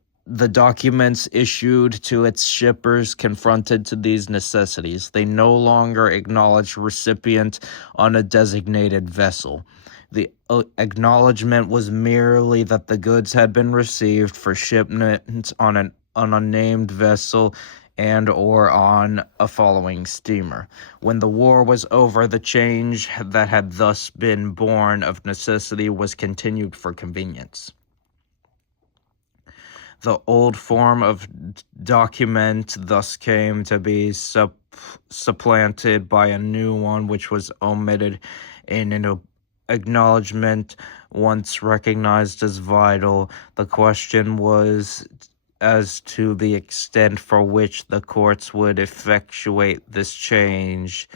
documents issued to its shippers confronted to these necessities. They no longer acknowledged recipient on a designated vessel. The acknowledgement was merely that the goods had been received for shipment on an unnamed vessel and or on a following steamer. When the war was over, the change that had thus been born of necessity was continued for convenience. The old form of document thus came to be supplanted by a new one, which was omitted in an acknowledgement once recognized as vital. The question was as to the extent for which the courts would effectuate this change.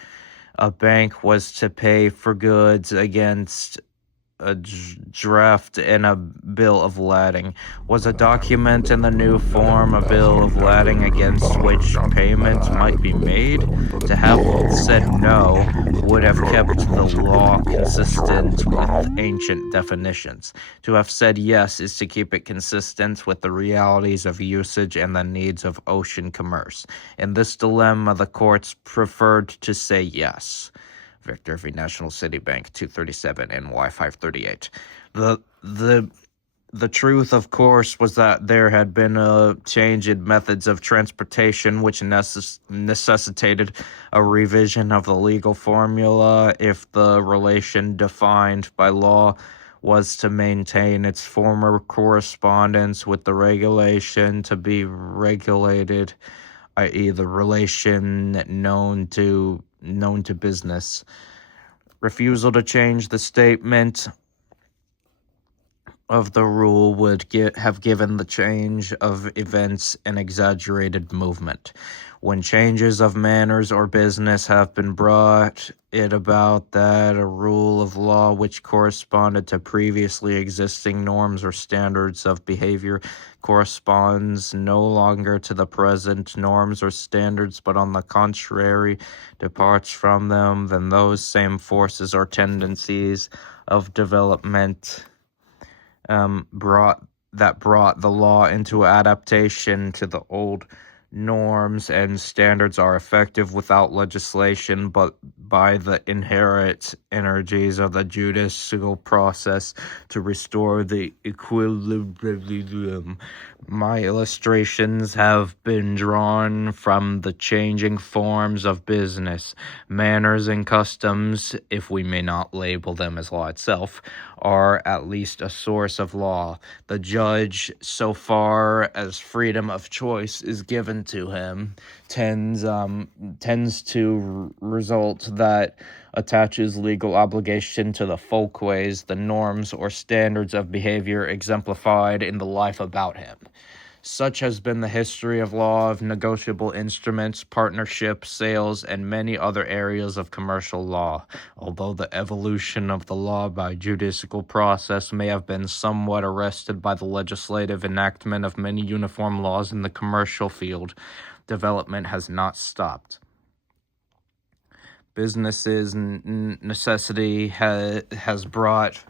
A bank was to pay for goods against a draft and a bill of lading. Was a document in the new form a bill of lading against which payment might be made? To have said no would have kept the law consistent with ancient definitions. To have said yes is to keep it consistent with the realities of usage and the needs of ocean commerce. In this dilemma, the courts preferred to say yes. Victor v. National City Bank, 237 NY 538. The truth, of course, was that there had been a change in methods of transportation which necessitated a revision of the legal formula if the relation defined by law was to maintain its former correspondence with the regulation to be regulated, i.e. the relation known to business. Refusal to change the statement of the rule would have given the change of events an exaggerated movement. When changes of manners or business have been brought it about that a rule of law which corresponded to previously existing norms or standards of behavior corresponds no longer to the present norms or standards, but on the contrary departs from them, then those same forces or tendencies of development brought the law into adaptation to the old norms and standards are effective without legislation, but by the inherent energies of the judicial process to restore the equilibrium. My illustrations have been drawn from the changing forms of business. Manners and customs, if we may not label them as law itself, are at least a source of law. The judge, so far as freedom of choice is given to him, tends to result that attaches legal obligation to the folkways, the norms or standards of behavior exemplified in the life about him. Such has been the history of law of negotiable instruments, partnership, sales, and many other areas of commercial law. Although the evolution of the law by judicial process may have been somewhat arrested by the legislative enactment of many uniform laws in the commercial field, development has not stopped. Business's necessity has brought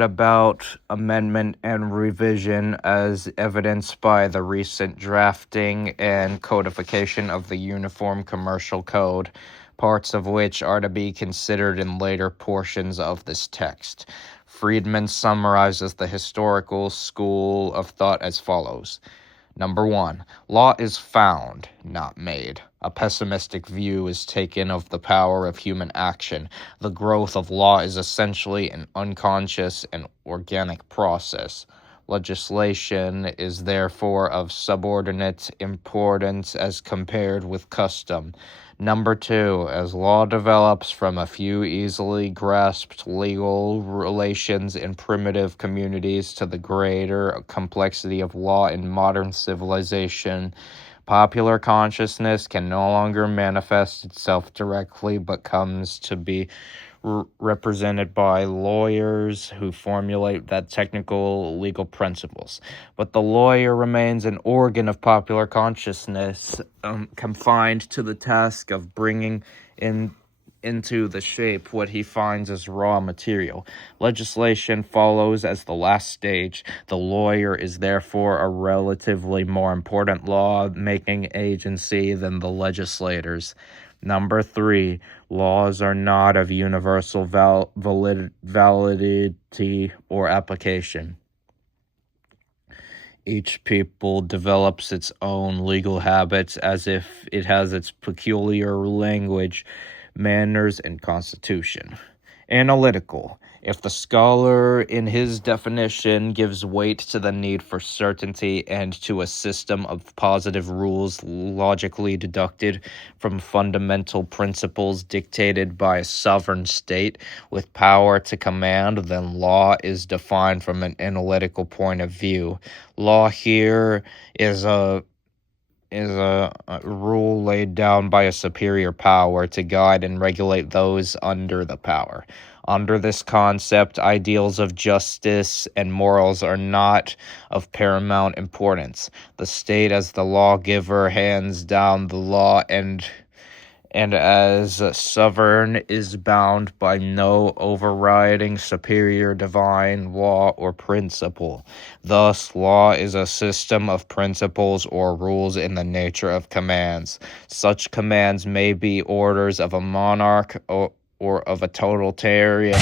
about amendment and revision as evidenced by the recent drafting and codification of the Uniform Commercial Code, parts of which are to be considered in later portions of this text. Friedman summarizes the historical school of thought as follows. Number 1, law is found, not made. A pessimistic view is taken of the power of human action. The growth of law is essentially an unconscious and organic process. Legislation is therefore of subordinate importance as compared with custom. Number 2, as law develops from a few easily grasped legal relations in primitive communities to the greater complexity of law in modern civilization, popular consciousness can no longer manifest itself directly but comes to be represented by lawyers who formulate that technical legal principles. But the lawyer remains an organ of popular consciousness, confined to the task of bringing into the shape what he finds as raw material. Legislation follows as the last stage. The lawyer is therefore a relatively more important law-making agency than the legislators. Number 3, laws are not of universal validity or application. Each people develops its own legal habits as if it has its peculiar language, manners, and constitution. Analytical. If the scholar in his definition gives weight to the need for certainty and to a system of positive rules logically deducted from fundamental principles dictated by a sovereign state with power to command, then law is defined from an analytical point of view. Law here is a rule laid down by a superior power to guide and regulate those under the power. Under this concept, ideals of justice and morals are not of paramount importance. The state as the lawgiver hands down the law and as sovereign is bound by no overriding superior divine law or principle. Thus, law is a system of principles or rules in the nature of commands. Such commands may be orders of a monarch or of a totalitarian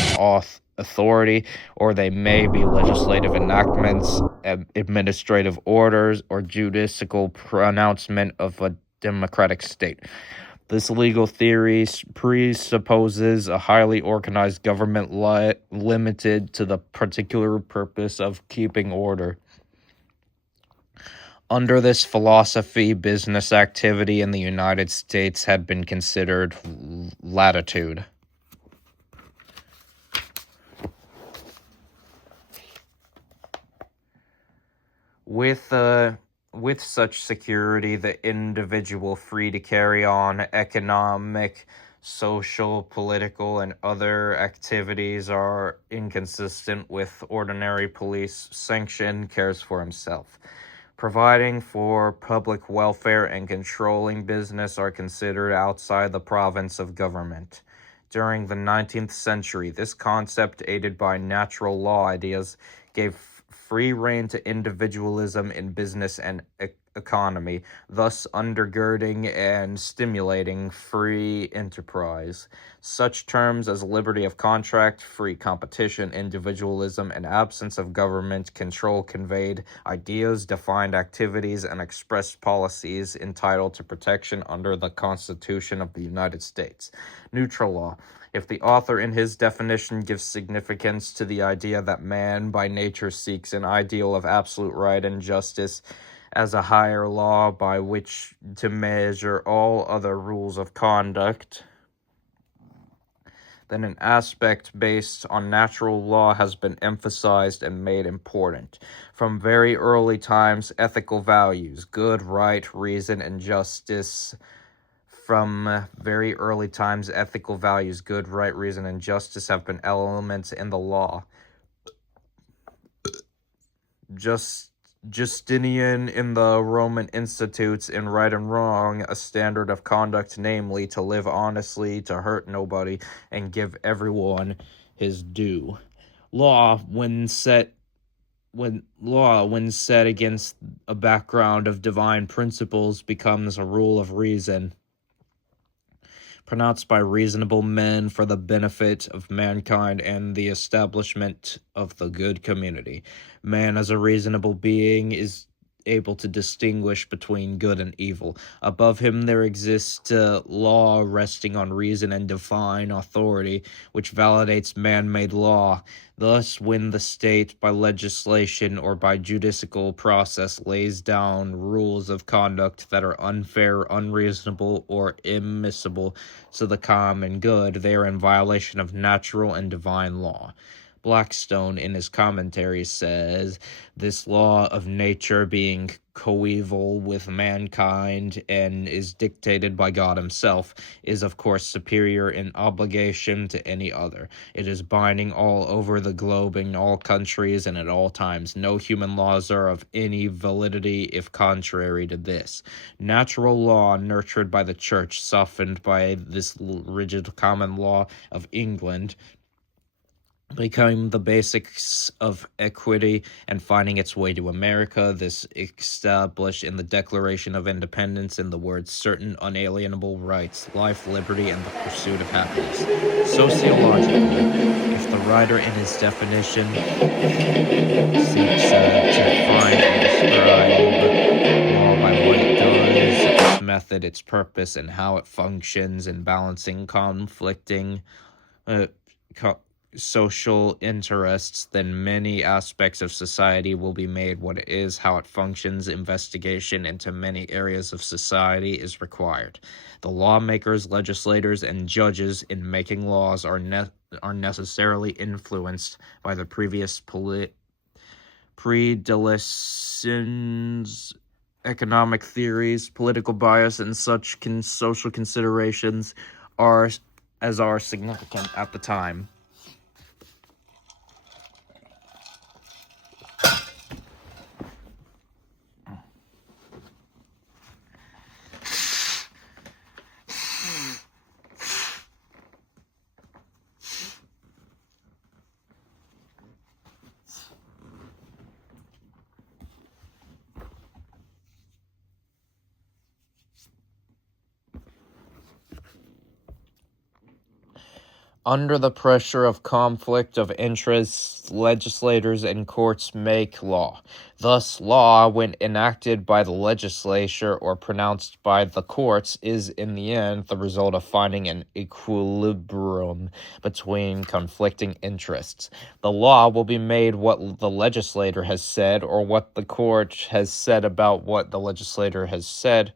authority, or they may be legislative enactments, administrative orders, or judicial pronouncement of a democratic state. This legal theory presupposes a highly organized government limited to the particular purpose of keeping order. Under this philosophy, business activity in the United States had been considered latitude. With such security, the individual free to carry on economic, social, political, and other activities are inconsistent with ordinary police sanction cares for himself. Providing for public welfare and controlling business are considered outside the province of government. During the 19th century, this concept, aided by natural law ideas, gave free rein to individualism in business and economy, thus undergirding and stimulating free enterprise. Such terms as liberty of contract, free competition, individualism, and absence of government control conveyed ideas, defined activities, and expressed policies entitled to protection under the Constitution of the United States. Neutral law. If the author in his definition gives significance to the idea that man by nature seeks an ideal of absolute right and justice as a higher law by which to measure all other rules of conduct, then an aspect based on natural law has been emphasized and made important. From very early times, ethical values, good, right, reason, and justice ethical values, good, right, reason, and justice have been elements in the law. Justinian in the Roman institutes in right and wrong a standard of conduct, namely to live honestly, to hurt nobody, and give everyone his due. Law, when set against a background of divine principles, becomes a rule of reason, pronounced by reasonable men for the benefit of mankind and the establishment of the good community. Man as a reasonable being is able to distinguish between good and evil. Above him there exists law resting on reason and divine authority, which validates man-made law. Thus, when the state, by legislation or by judicial process, lays down rules of conduct that are unfair, unreasonable, or immiscible to the common good, they are in violation of natural and divine law. Blackstone, in his commentary, says, this law of nature being coeval with mankind and is dictated by God himself, is of course superior in obligation to any other. It is binding all over the globe in all countries and at all times. No human laws are of any validity if contrary to this. Natural law, nurtured by the church, softened by this rigid common law of England, becoming the basics of equity and finding its way to America. This established in the Declaration of Independence in the words certain unalienable rights, life, liberty, and the pursuit of happiness. Sociologically, if the writer in his definition seeks to find and describe law by what it does, its method, its purpose, and how it functions in balancing conflicting social interests, then many aspects of society will be made what it is, how it functions. Investigation into many areas of society is required. The lawmakers, legislators, and judges in making laws are necessarily influenced by the previous predilections, economic theories, political bias, and such social considerations are significant at the time. Under the pressure of conflict of interests, legislators and courts make law. Thus, law, when enacted by the legislature or pronounced by the courts, is in the end the result of finding an equilibrium between conflicting interests. The law will be made what the legislator has said, or what the court has said about what the legislator has said,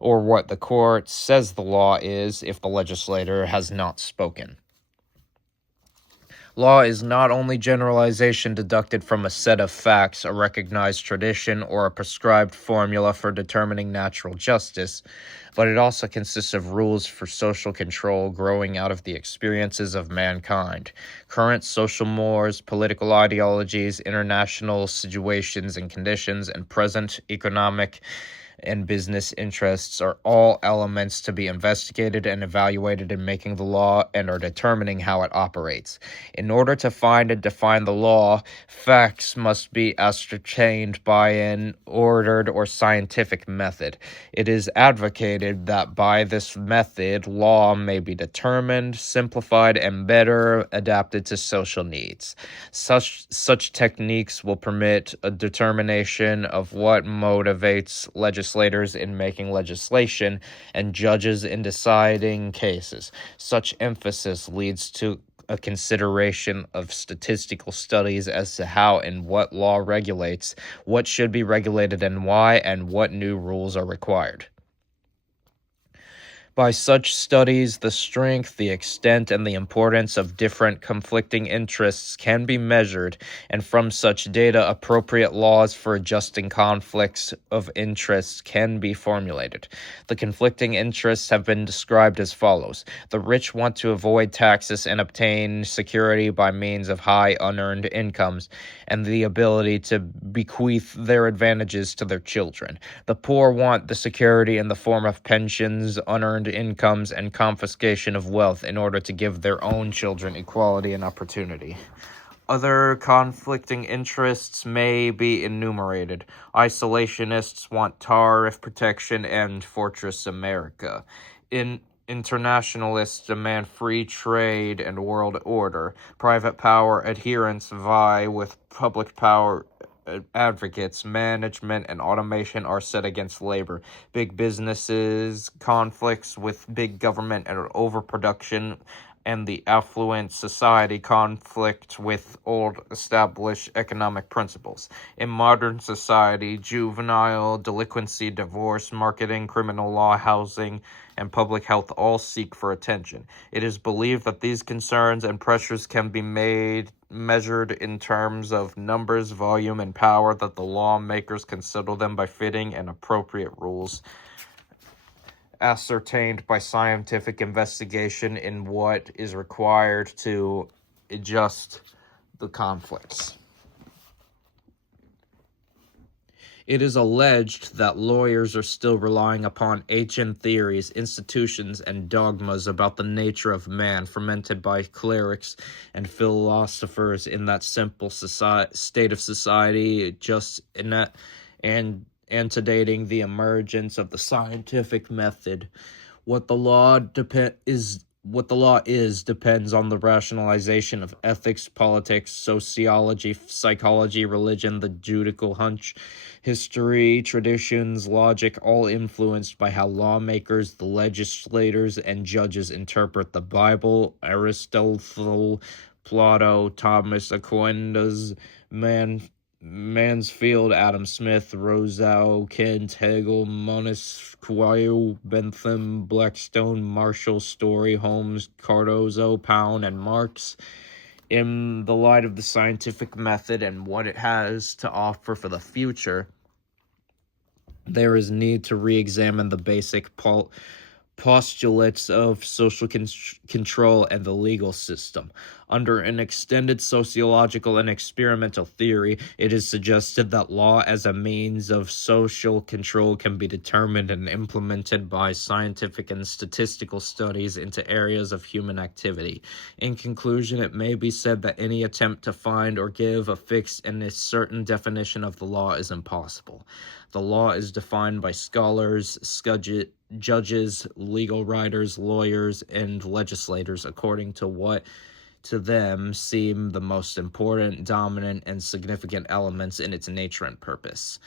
or what the court says the law is if the legislator has not spoken. Law is not only generalization deducted from a set of facts, a recognized tradition, or a prescribed formula for determining natural justice, but it also consists of rules for social control growing out of the experiences of mankind. Current social mores, political ideologies, international situations and conditions, and present economic and business interests are all elements to be investigated and evaluated in making the law and are determining how it operates. In order to find and define the law, facts must be ascertained by an ordered or scientific method. It is advocated that by this method, law may be determined, simplified, and better adapted to social needs. Such techniques will permit a determination of what motivates legislators in making legislation and judges in deciding cases. Such emphasis leads to a consideration of statistical studies as to how and what law regulates, what should be regulated and why, and what new rules are required. By such studies, the strength, the extent, and the importance of different conflicting interests can be measured, and from such data, appropriate laws for adjusting conflicts of interest can be formulated. The conflicting interests have been described as follows. The rich want to avoid taxes and obtain security by means of high unearned incomes and the ability to bequeath their advantages to their children. The poor want the security in the form of pensions, unearned incomes, and confiscation of wealth in order to give their own children equality and opportunity. Other conflicting interests may be enumerated. Isolationists want tariff protection and Fortress America. Internationalists demand free trade and world order. Private power adherents vie with public power advocates, management, and automation are set against labor. Big businesses, conflicts with big government and overproduction, and the affluent society conflict with old established economic principles. In modern society, juvenile delinquency, divorce, marketing, criminal law, housing, and public health all seek for attention. It is believed that these concerns and pressures can be measured in terms of numbers, volume, and power, that the lawmakers can settle them by fitting and appropriate rules ascertained by scientific investigation in what is required to adjust the conflicts. It is alleged that lawyers are still relying upon ancient theories, institutions, and dogmas about the nature of man, fermented by clerics and philosophers in that simple state of society, just in that, and antedating the emergence of the scientific method. What the law is depends on the rationalization of ethics, politics, sociology, psychology, religion, the judicial hunch, history, traditions, logic, all influenced by how lawmakers, the legislators, and judges interpret the Bible. Aristotle, Plato, Thomas Aquinas, Mansfield, Adam Smith, Rousseau, Kant, Hegel, Montesquieu, Bentham, Blackstone, Marshall, Story, Holmes, Cardozo, Pound, and Marx. In the light of the scientific method and what it has to offer for the future, there is need to re-examine the basic postulates of social control and the legal system. Under an extended sociological and experimental theory, it is suggested that law as a means of social control can be determined and implemented by scientific and statistical studies into areas of human activity. In conclusion, it may be said that any attempt to find or give a fixed and a certain definition of the law is impossible. The law is defined by scholars, judges, legal writers, lawyers, and legislators according to what to them seem the most important, dominant, and significant elements in its nature and purpose.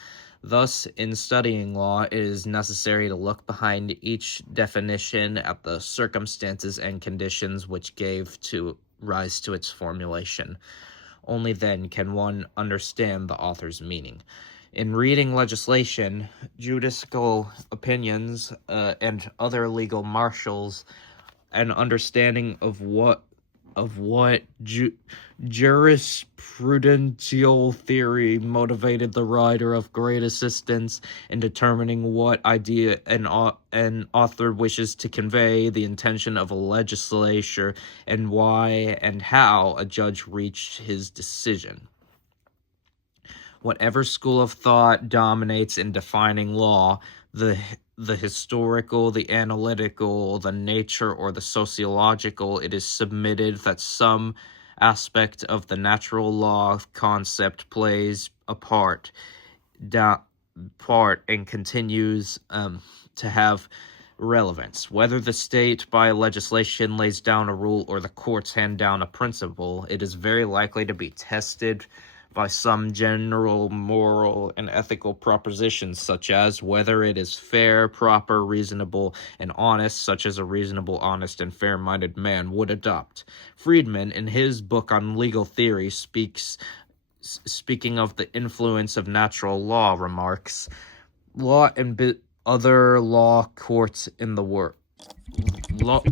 Thus, in studying law, it is necessary to look behind each definition at the circumstances and conditions which gave rise to its formulation. Only then can one understand the author's meaning. In reading legislation, judicial opinions, and other legal marshals, an understanding of what jurisprudential theory motivated the writer of great assistance in determining what idea an author wishes to convey, the intention of a legislature, and why and how a judge reached his decision. Whatever school of thought dominates in defining law, the historical, the analytical, the nature, or the sociological, it is submitted that some aspect of the natural law concept plays a part and continues to have relevance. Whether the state by legislation lays down a rule or the courts hand down a principle, it is very likely to be tested by some general moral and ethical propositions, such as whether it is fair, proper, reasonable, and honest, such as a reasonable, honest, and fair-minded man would adopt. Friedman, in his book on legal theory, speaking of the influence of natural law, remarks, law and other law courts in the world.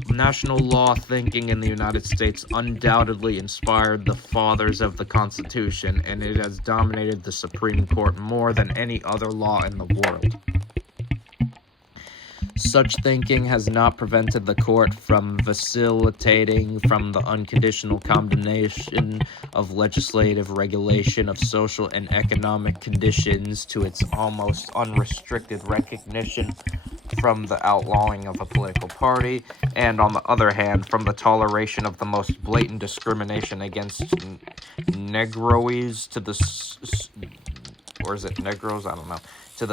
National law thinking in the United States undoubtedly inspired the fathers of the Constitution, and it has dominated the Supreme Court more than any other law in the world. Such thinking has not prevented the court from vacillating from the unconditional condemnation of legislative regulation of social and economic conditions to its almost unrestricted recognition from the outlawing of a political party, and on the other hand, from the toleration of the most blatant discrimination against Negroes to the, or is it Negroes? I don't know. To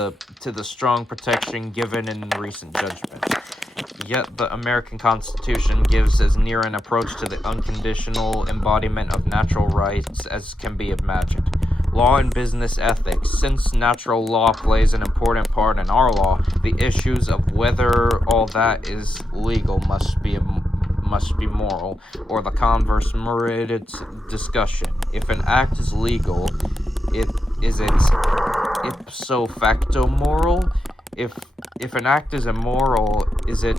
the strong protection given in recent judgment. Yet the American Constitution gives as near an approach to the unconditional embodiment of natural rights as can be imagined. Law and business ethics. Since natural law plays an important part in our law, the issues of whether all that is legal must be moral, or the converse merited discussion. If an act is legal, is it ipso facto moral? If an act is immoral, is it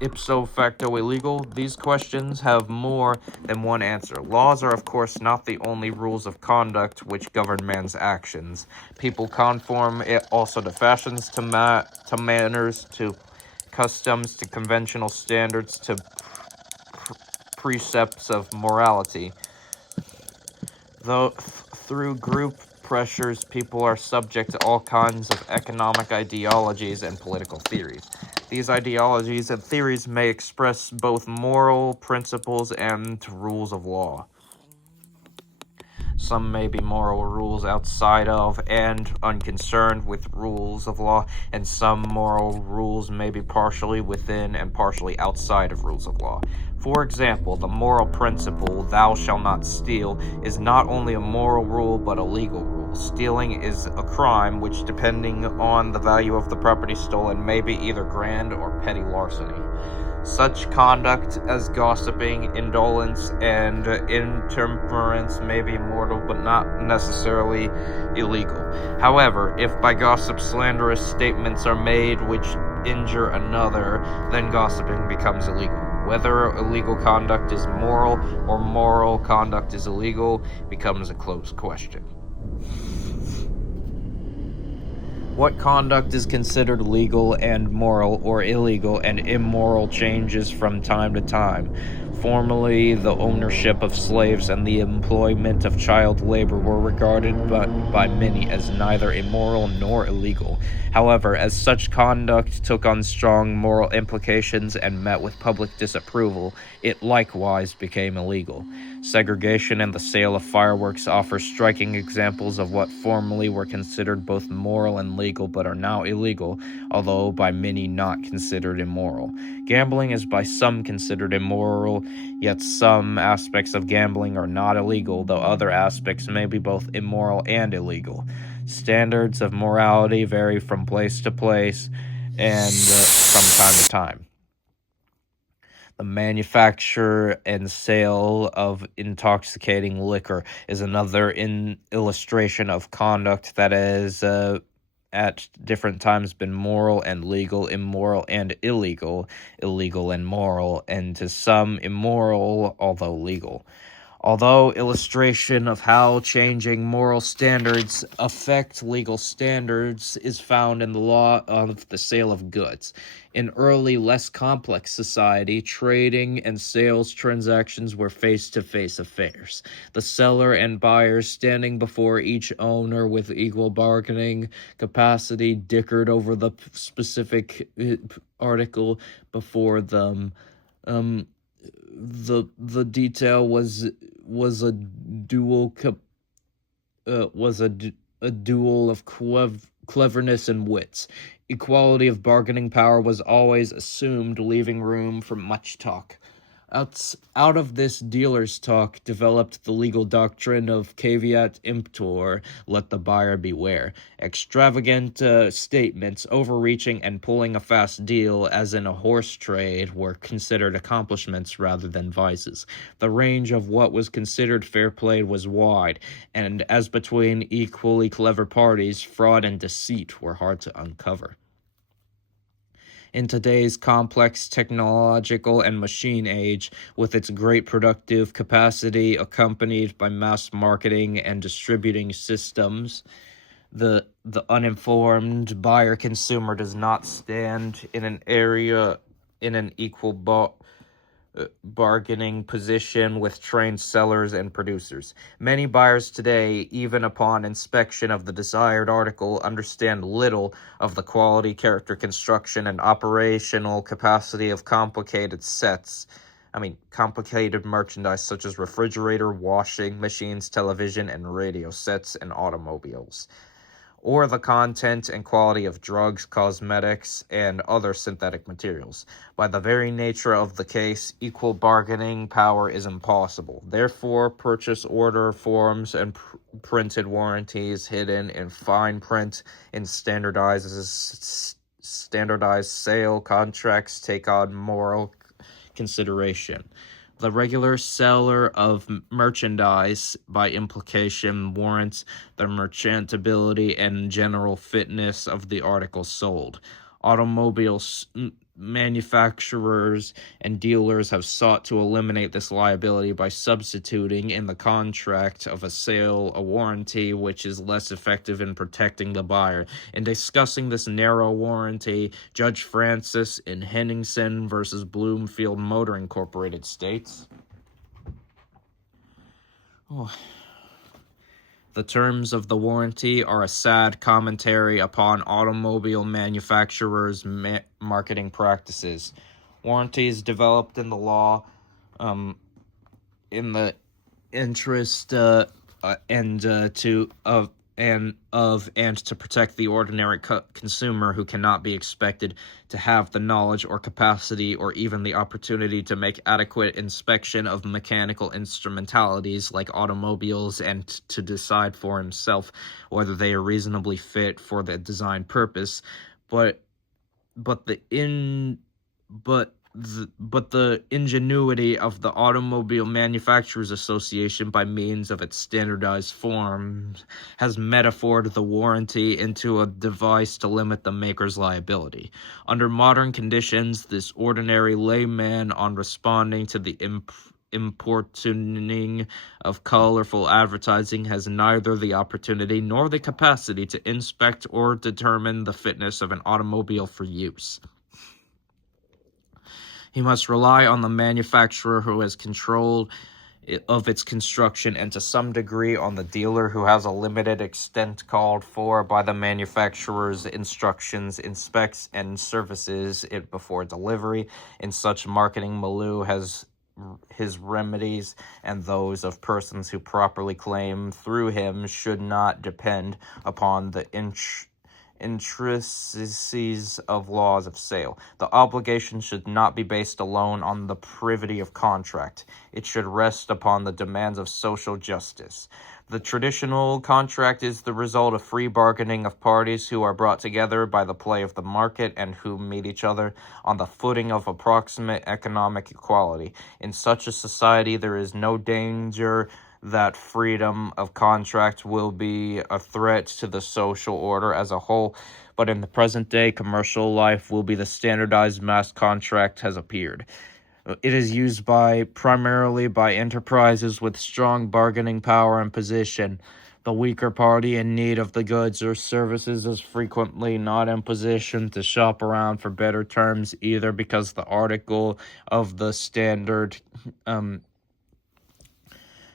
ipso facto illegal? These questions have more than one answer. Laws are, of course, not the only rules of conduct which govern man's actions. People conform it also to fashions, to manners, to customs, to conventional standards, to precepts of morality. Though through group pressures, people are subject to all kinds of economic ideologies and political theories. These ideologies and theories may express both moral principles and rules of law. Some may be moral rules outside of and unconcerned with rules of law, and some moral rules may be partially within and partially outside of rules of law. For example, the moral principle, "Thou shalt not steal," is not only a moral rule but a legal rule. Stealing is a crime which, depending on the value of the property stolen, may be either grand or petty larceny. Such conduct as gossiping, indolence, and intemperance may be mortal but not necessarily illegal. However, if by gossip slanderous statements are made which injure another, then gossiping becomes illegal. Whether illegal conduct is moral or moral conduct is illegal becomes a closed question. What conduct is considered legal and moral or illegal and immoral changes from time to time. Formerly, the ownership of slaves and the employment of child labor were regarded by many as neither immoral nor illegal. However, as such conduct took on strong moral implications and met with public disapproval, it likewise became illegal. Segregation and the sale of fireworks offer striking examples of what formerly were considered both moral and legal but are now illegal, although by many not considered immoral. Gambling is by some considered immoral, yet some aspects of gambling are not illegal, though other aspects may be both immoral and illegal. Standards of morality vary from place to place and from time to time. The manufacture and sale of intoxicating liquor is another illustration of conduct that has at different times been moral and legal, immoral and illegal, illegal and moral, and to some immoral, although legal. Although illustration of how changing moral standards affect legal standards is found in the law of the sale of goods. In early, less complex society, trading and sales transactions were face-to-face affairs. The seller and buyer, standing before each owner with equal bargaining capacity, dickered over the specific article before them. The detail was a duel a duel of cleverness and wits. Equality of bargaining power was always assumed, leaving room for much talk. Out of this dealer's talk developed the legal doctrine of caveat emptor, let the buyer beware. Extravagant statements, overreaching and pulling a fast deal, as in a horse trade, were considered accomplishments rather than vices. The range of what was considered fair play was wide, and as between equally clever parties, fraud and deceit were hard to uncover. In today's complex technological and machine age, with its great productive capacity accompanied by mass marketing and distributing systems, the uninformed buyer-consumer does not stand in an equal bargaining position with trained sellers and producers. Many buyers today, even upon inspection of the desired article, understand little of the quality, character, construction, and operational capacity of complicated merchandise such as refrigerator, washing machines, television and radio sets, and automobiles. or the content and quality of drugs, cosmetics, and other synthetic materials. By the very nature of the case, equal bargaining power is impossible. Therefore, purchase order forms and printed warranties hidden in fine print in standardized sale contracts take on moral consideration. The regular seller of merchandise, by implication, warrants the merchantability and general fitness of the article sold. Automobile manufacturers and dealers have sought to eliminate this liability by substituting in the contract of a sale a warranty which is less effective in protecting the buyer. In discussing this narrow warranty, Judge Francis in Henningsen versus Bloomfield Motor Incorporated states, the terms of the warranty are a sad commentary upon automobile manufacturers' marketing practices. Warranties developed in the law in the interest and to protect the ordinary consumer who cannot be expected to have the knowledge or capacity or even the opportunity to make adequate inspection of mechanical instrumentalities like automobiles and to decide for himself whether they are reasonably fit for the design purpose, but the ingenuity of the Automobile Manufacturers Association, by means of its standardized forms, has metaphored the warranty into a device to limit the maker's liability. Under modern conditions, this ordinary layman, on responding to the importuning of colorful advertising, has neither the opportunity nor the capacity to inspect or determine the fitness of an automobile for use. He must rely on the manufacturer who has control of its construction, and to some degree on the dealer who has a limited extent called for by the manufacturer's instructions, inspects, and services it before delivery. In such marketing, milieu has his remedies, and those of persons who properly claim through him should not depend upon the intricacies of laws of sale. The obligation should not be based alone on the privity of contract. It should rest upon the demands of social justice. The traditional contract is the result of free bargaining of parties who are brought together by the play of the market and who meet each other on the footing of approximate economic equality. In such a society, there is no danger that freedom of contract will be a threat to the social order as a whole, but in the present day, commercial life will be the standardized mass contract has appeared. It is used primarily by enterprises with strong bargaining power and position. The weaker party in need of the goods or services is frequently not in position to shop around for better terms, either because the article of the standard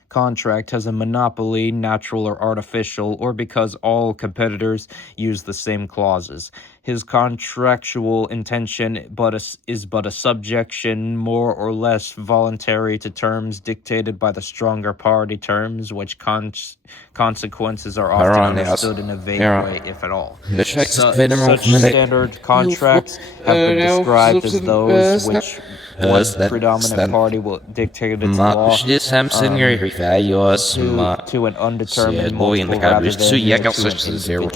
contract has a monopoly, natural or artificial, or because all competitors use the same clauses. His contractual intention is but a subjection more or less voluntary to terms dictated by the stronger party, terms which consequences are often understood in a vague way, if at all. Such standard contracts have been described as those which one predominant party will dictate its law to an undetermined multiple rather than to an individual.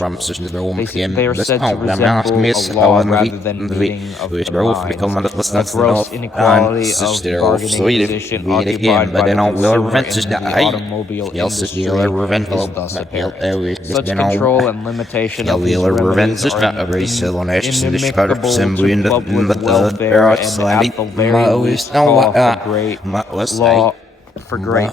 They are said to resemble a law rather than meeting of the minds. The gross inequality of bargaining position occupied by the consumer in the automobile industry is thus apparent. Such control and limitation of these remedies are inimicable to public welfare and at the very least call for great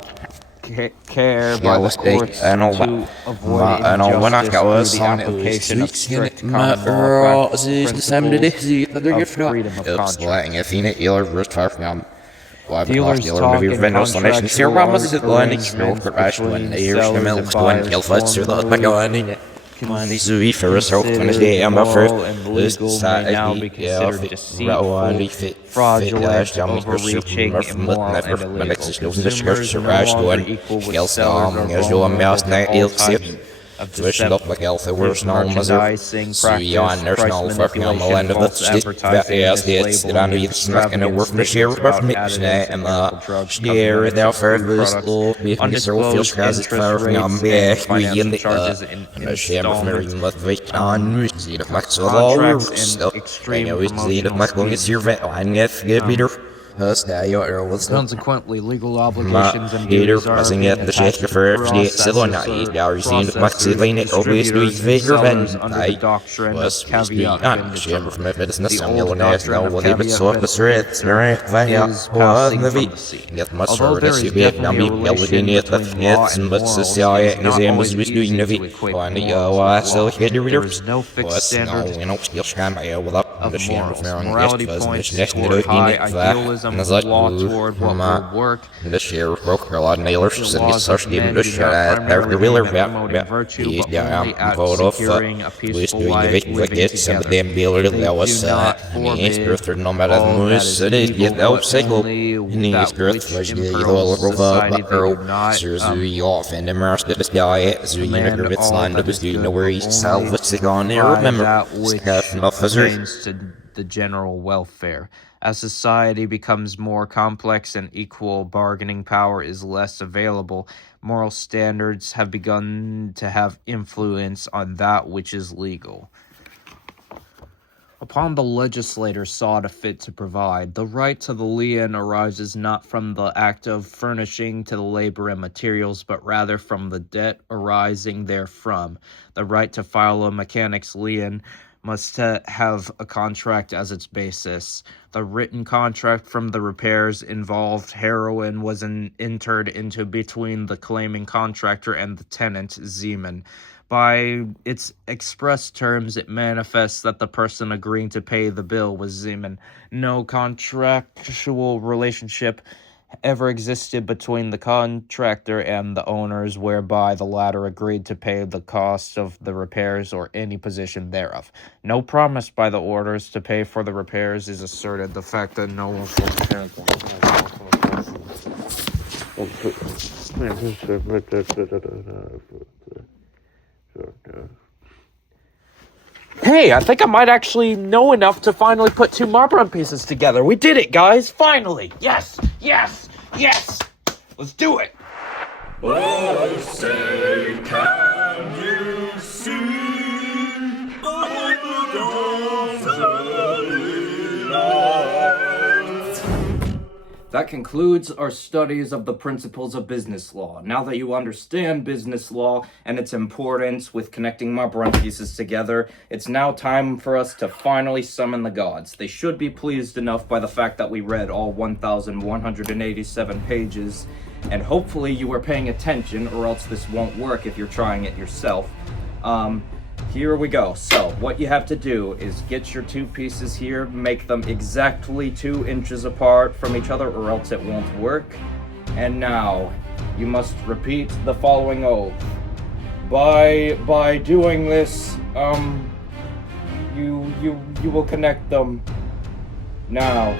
care by the courts to avoid injustice through the application of strict common law principles of freedom of contract. Dealers talk in contractual arrangements between sellers and buyers considered immoral and legal may now be considered deceitful, fraudulent, overreaching, immoral, and illegal. Consumers are no longer equal with sellers or vulnerable to all types Zwischen dat begeld wordt nog maar zo. merchandising Ja, practice, er is price nog fucking allemaal manipulation, en dat false sticht advertising, eerst dit dan nu iets met een worf met zeer wat met nee en steer daarvoor dus op wie zoveel schaars ik ver van aan weg wie in de schemer van mij wat weet aan nu zie dat maakt zo wel stel en jou is zie dat maakt gewoon iets hier van en net gebieder. Consequently, legal obligations and Eerder duties are was being het de zeker voor Silona daar zien het maakt zich alleen alweer door zeker ben hij was die aan schemer van mij is net zo heel net nou wat hij bezocht de street right van ja wat de wie net maar zo dat je weet nou wie wel niet dat net met sociaal is hem was dus nu in de wie van ja wat zal ik weer weer was nou en ook heel schaam bij wat de schemer van morality points toward high idealism, law toward what will work. This year broke a lot of nailers and it's such even this year the wheeler virtue, yeah at vote off securing a we peaceful doing the life victim living get some of them dealer that was me spirit no matter the moose it is get out cycle ni spirit was the whole robot so you off and the mercy this guy so you never bit line to be know where he's self what's on there remember to the general welfare. As society becomes more complex and equal bargaining power is less available, moral standards have begun to have influence on that which is legal. Upon the legislator saw it fit to provide, the right to the lien arises not from the act of furnishing to the labor and materials, but rather from the debt arising therefrom. The right to file a mechanic's lien must have a contract as its basis. The written contract from the repairs involved heroin was entered into between the claiming contractor and the tenant, Zeman. By its express terms, it manifests that the person agreeing to pay the bill was Zeman. No contractual relationship ever existed between the contractor and the owners whereby the latter agreed to pay the cost of the repairs or any position thereof. No promise by the orders to pay for the repairs is asserted. The fact that no one Hey, I think I might actually know enough to finally put two Marlboro pieces together. We did it, guys! Finally! Yes! Yes! Yes! Let's do it! Oh, say, can you see by the dawn's early light? That concludes our studies of the principles of business law. Now that you understand business law and its importance with connecting Marlboro pieces together, it's now time for us to finally summon the gods. They should be pleased enough by the fact that we read all 1,187 pages, and hopefully you were paying attention, or else this won't work if you're trying it yourself. Here we go. So, what you have to do is get your two pieces here, make them exactly 2 inches apart from each other, or else it won't work. And now, you must repeat the following oath. By doing this, you will connect them. Now.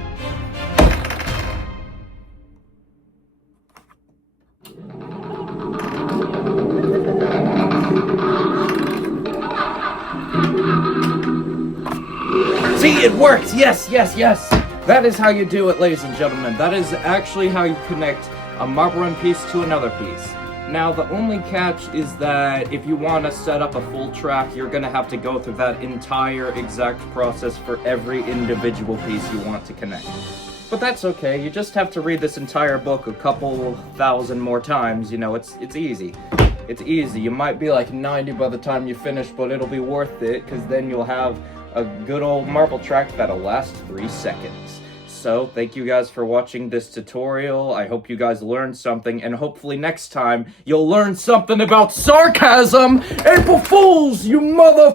See, it works! Yes, yes, yes! That is how you do it, ladies and gentlemen. That is actually how you connect a Marlboro piece to another piece. Now, the only catch is that if you want to set up a full track, you're going to have to go through that entire exact process for every individual piece you want to connect. But that's okay, you just have to read this entire book a couple thousand more times, you know, it's easy. It's easy. You might be like 90 by the time you finish, but it'll be worth it, because then you'll have a good old marble track that'll last 3 seconds. So, thank you guys for watching this tutorial. I hope you guys learned something, and hopefully next time you'll learn something about sarcasm! April Fools, you mother...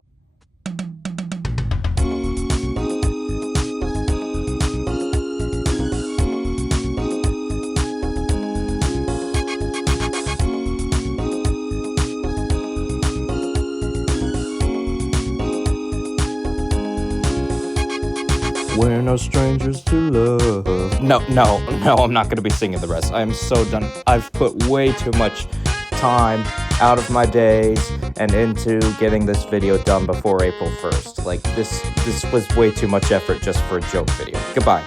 We're no strangers to love. No, I'm not gonna be singing the rest. I am so done. I've put way too much time out of my days and into getting this video done before April 1st. Like, this was way too much effort just for a joke video. Goodbye.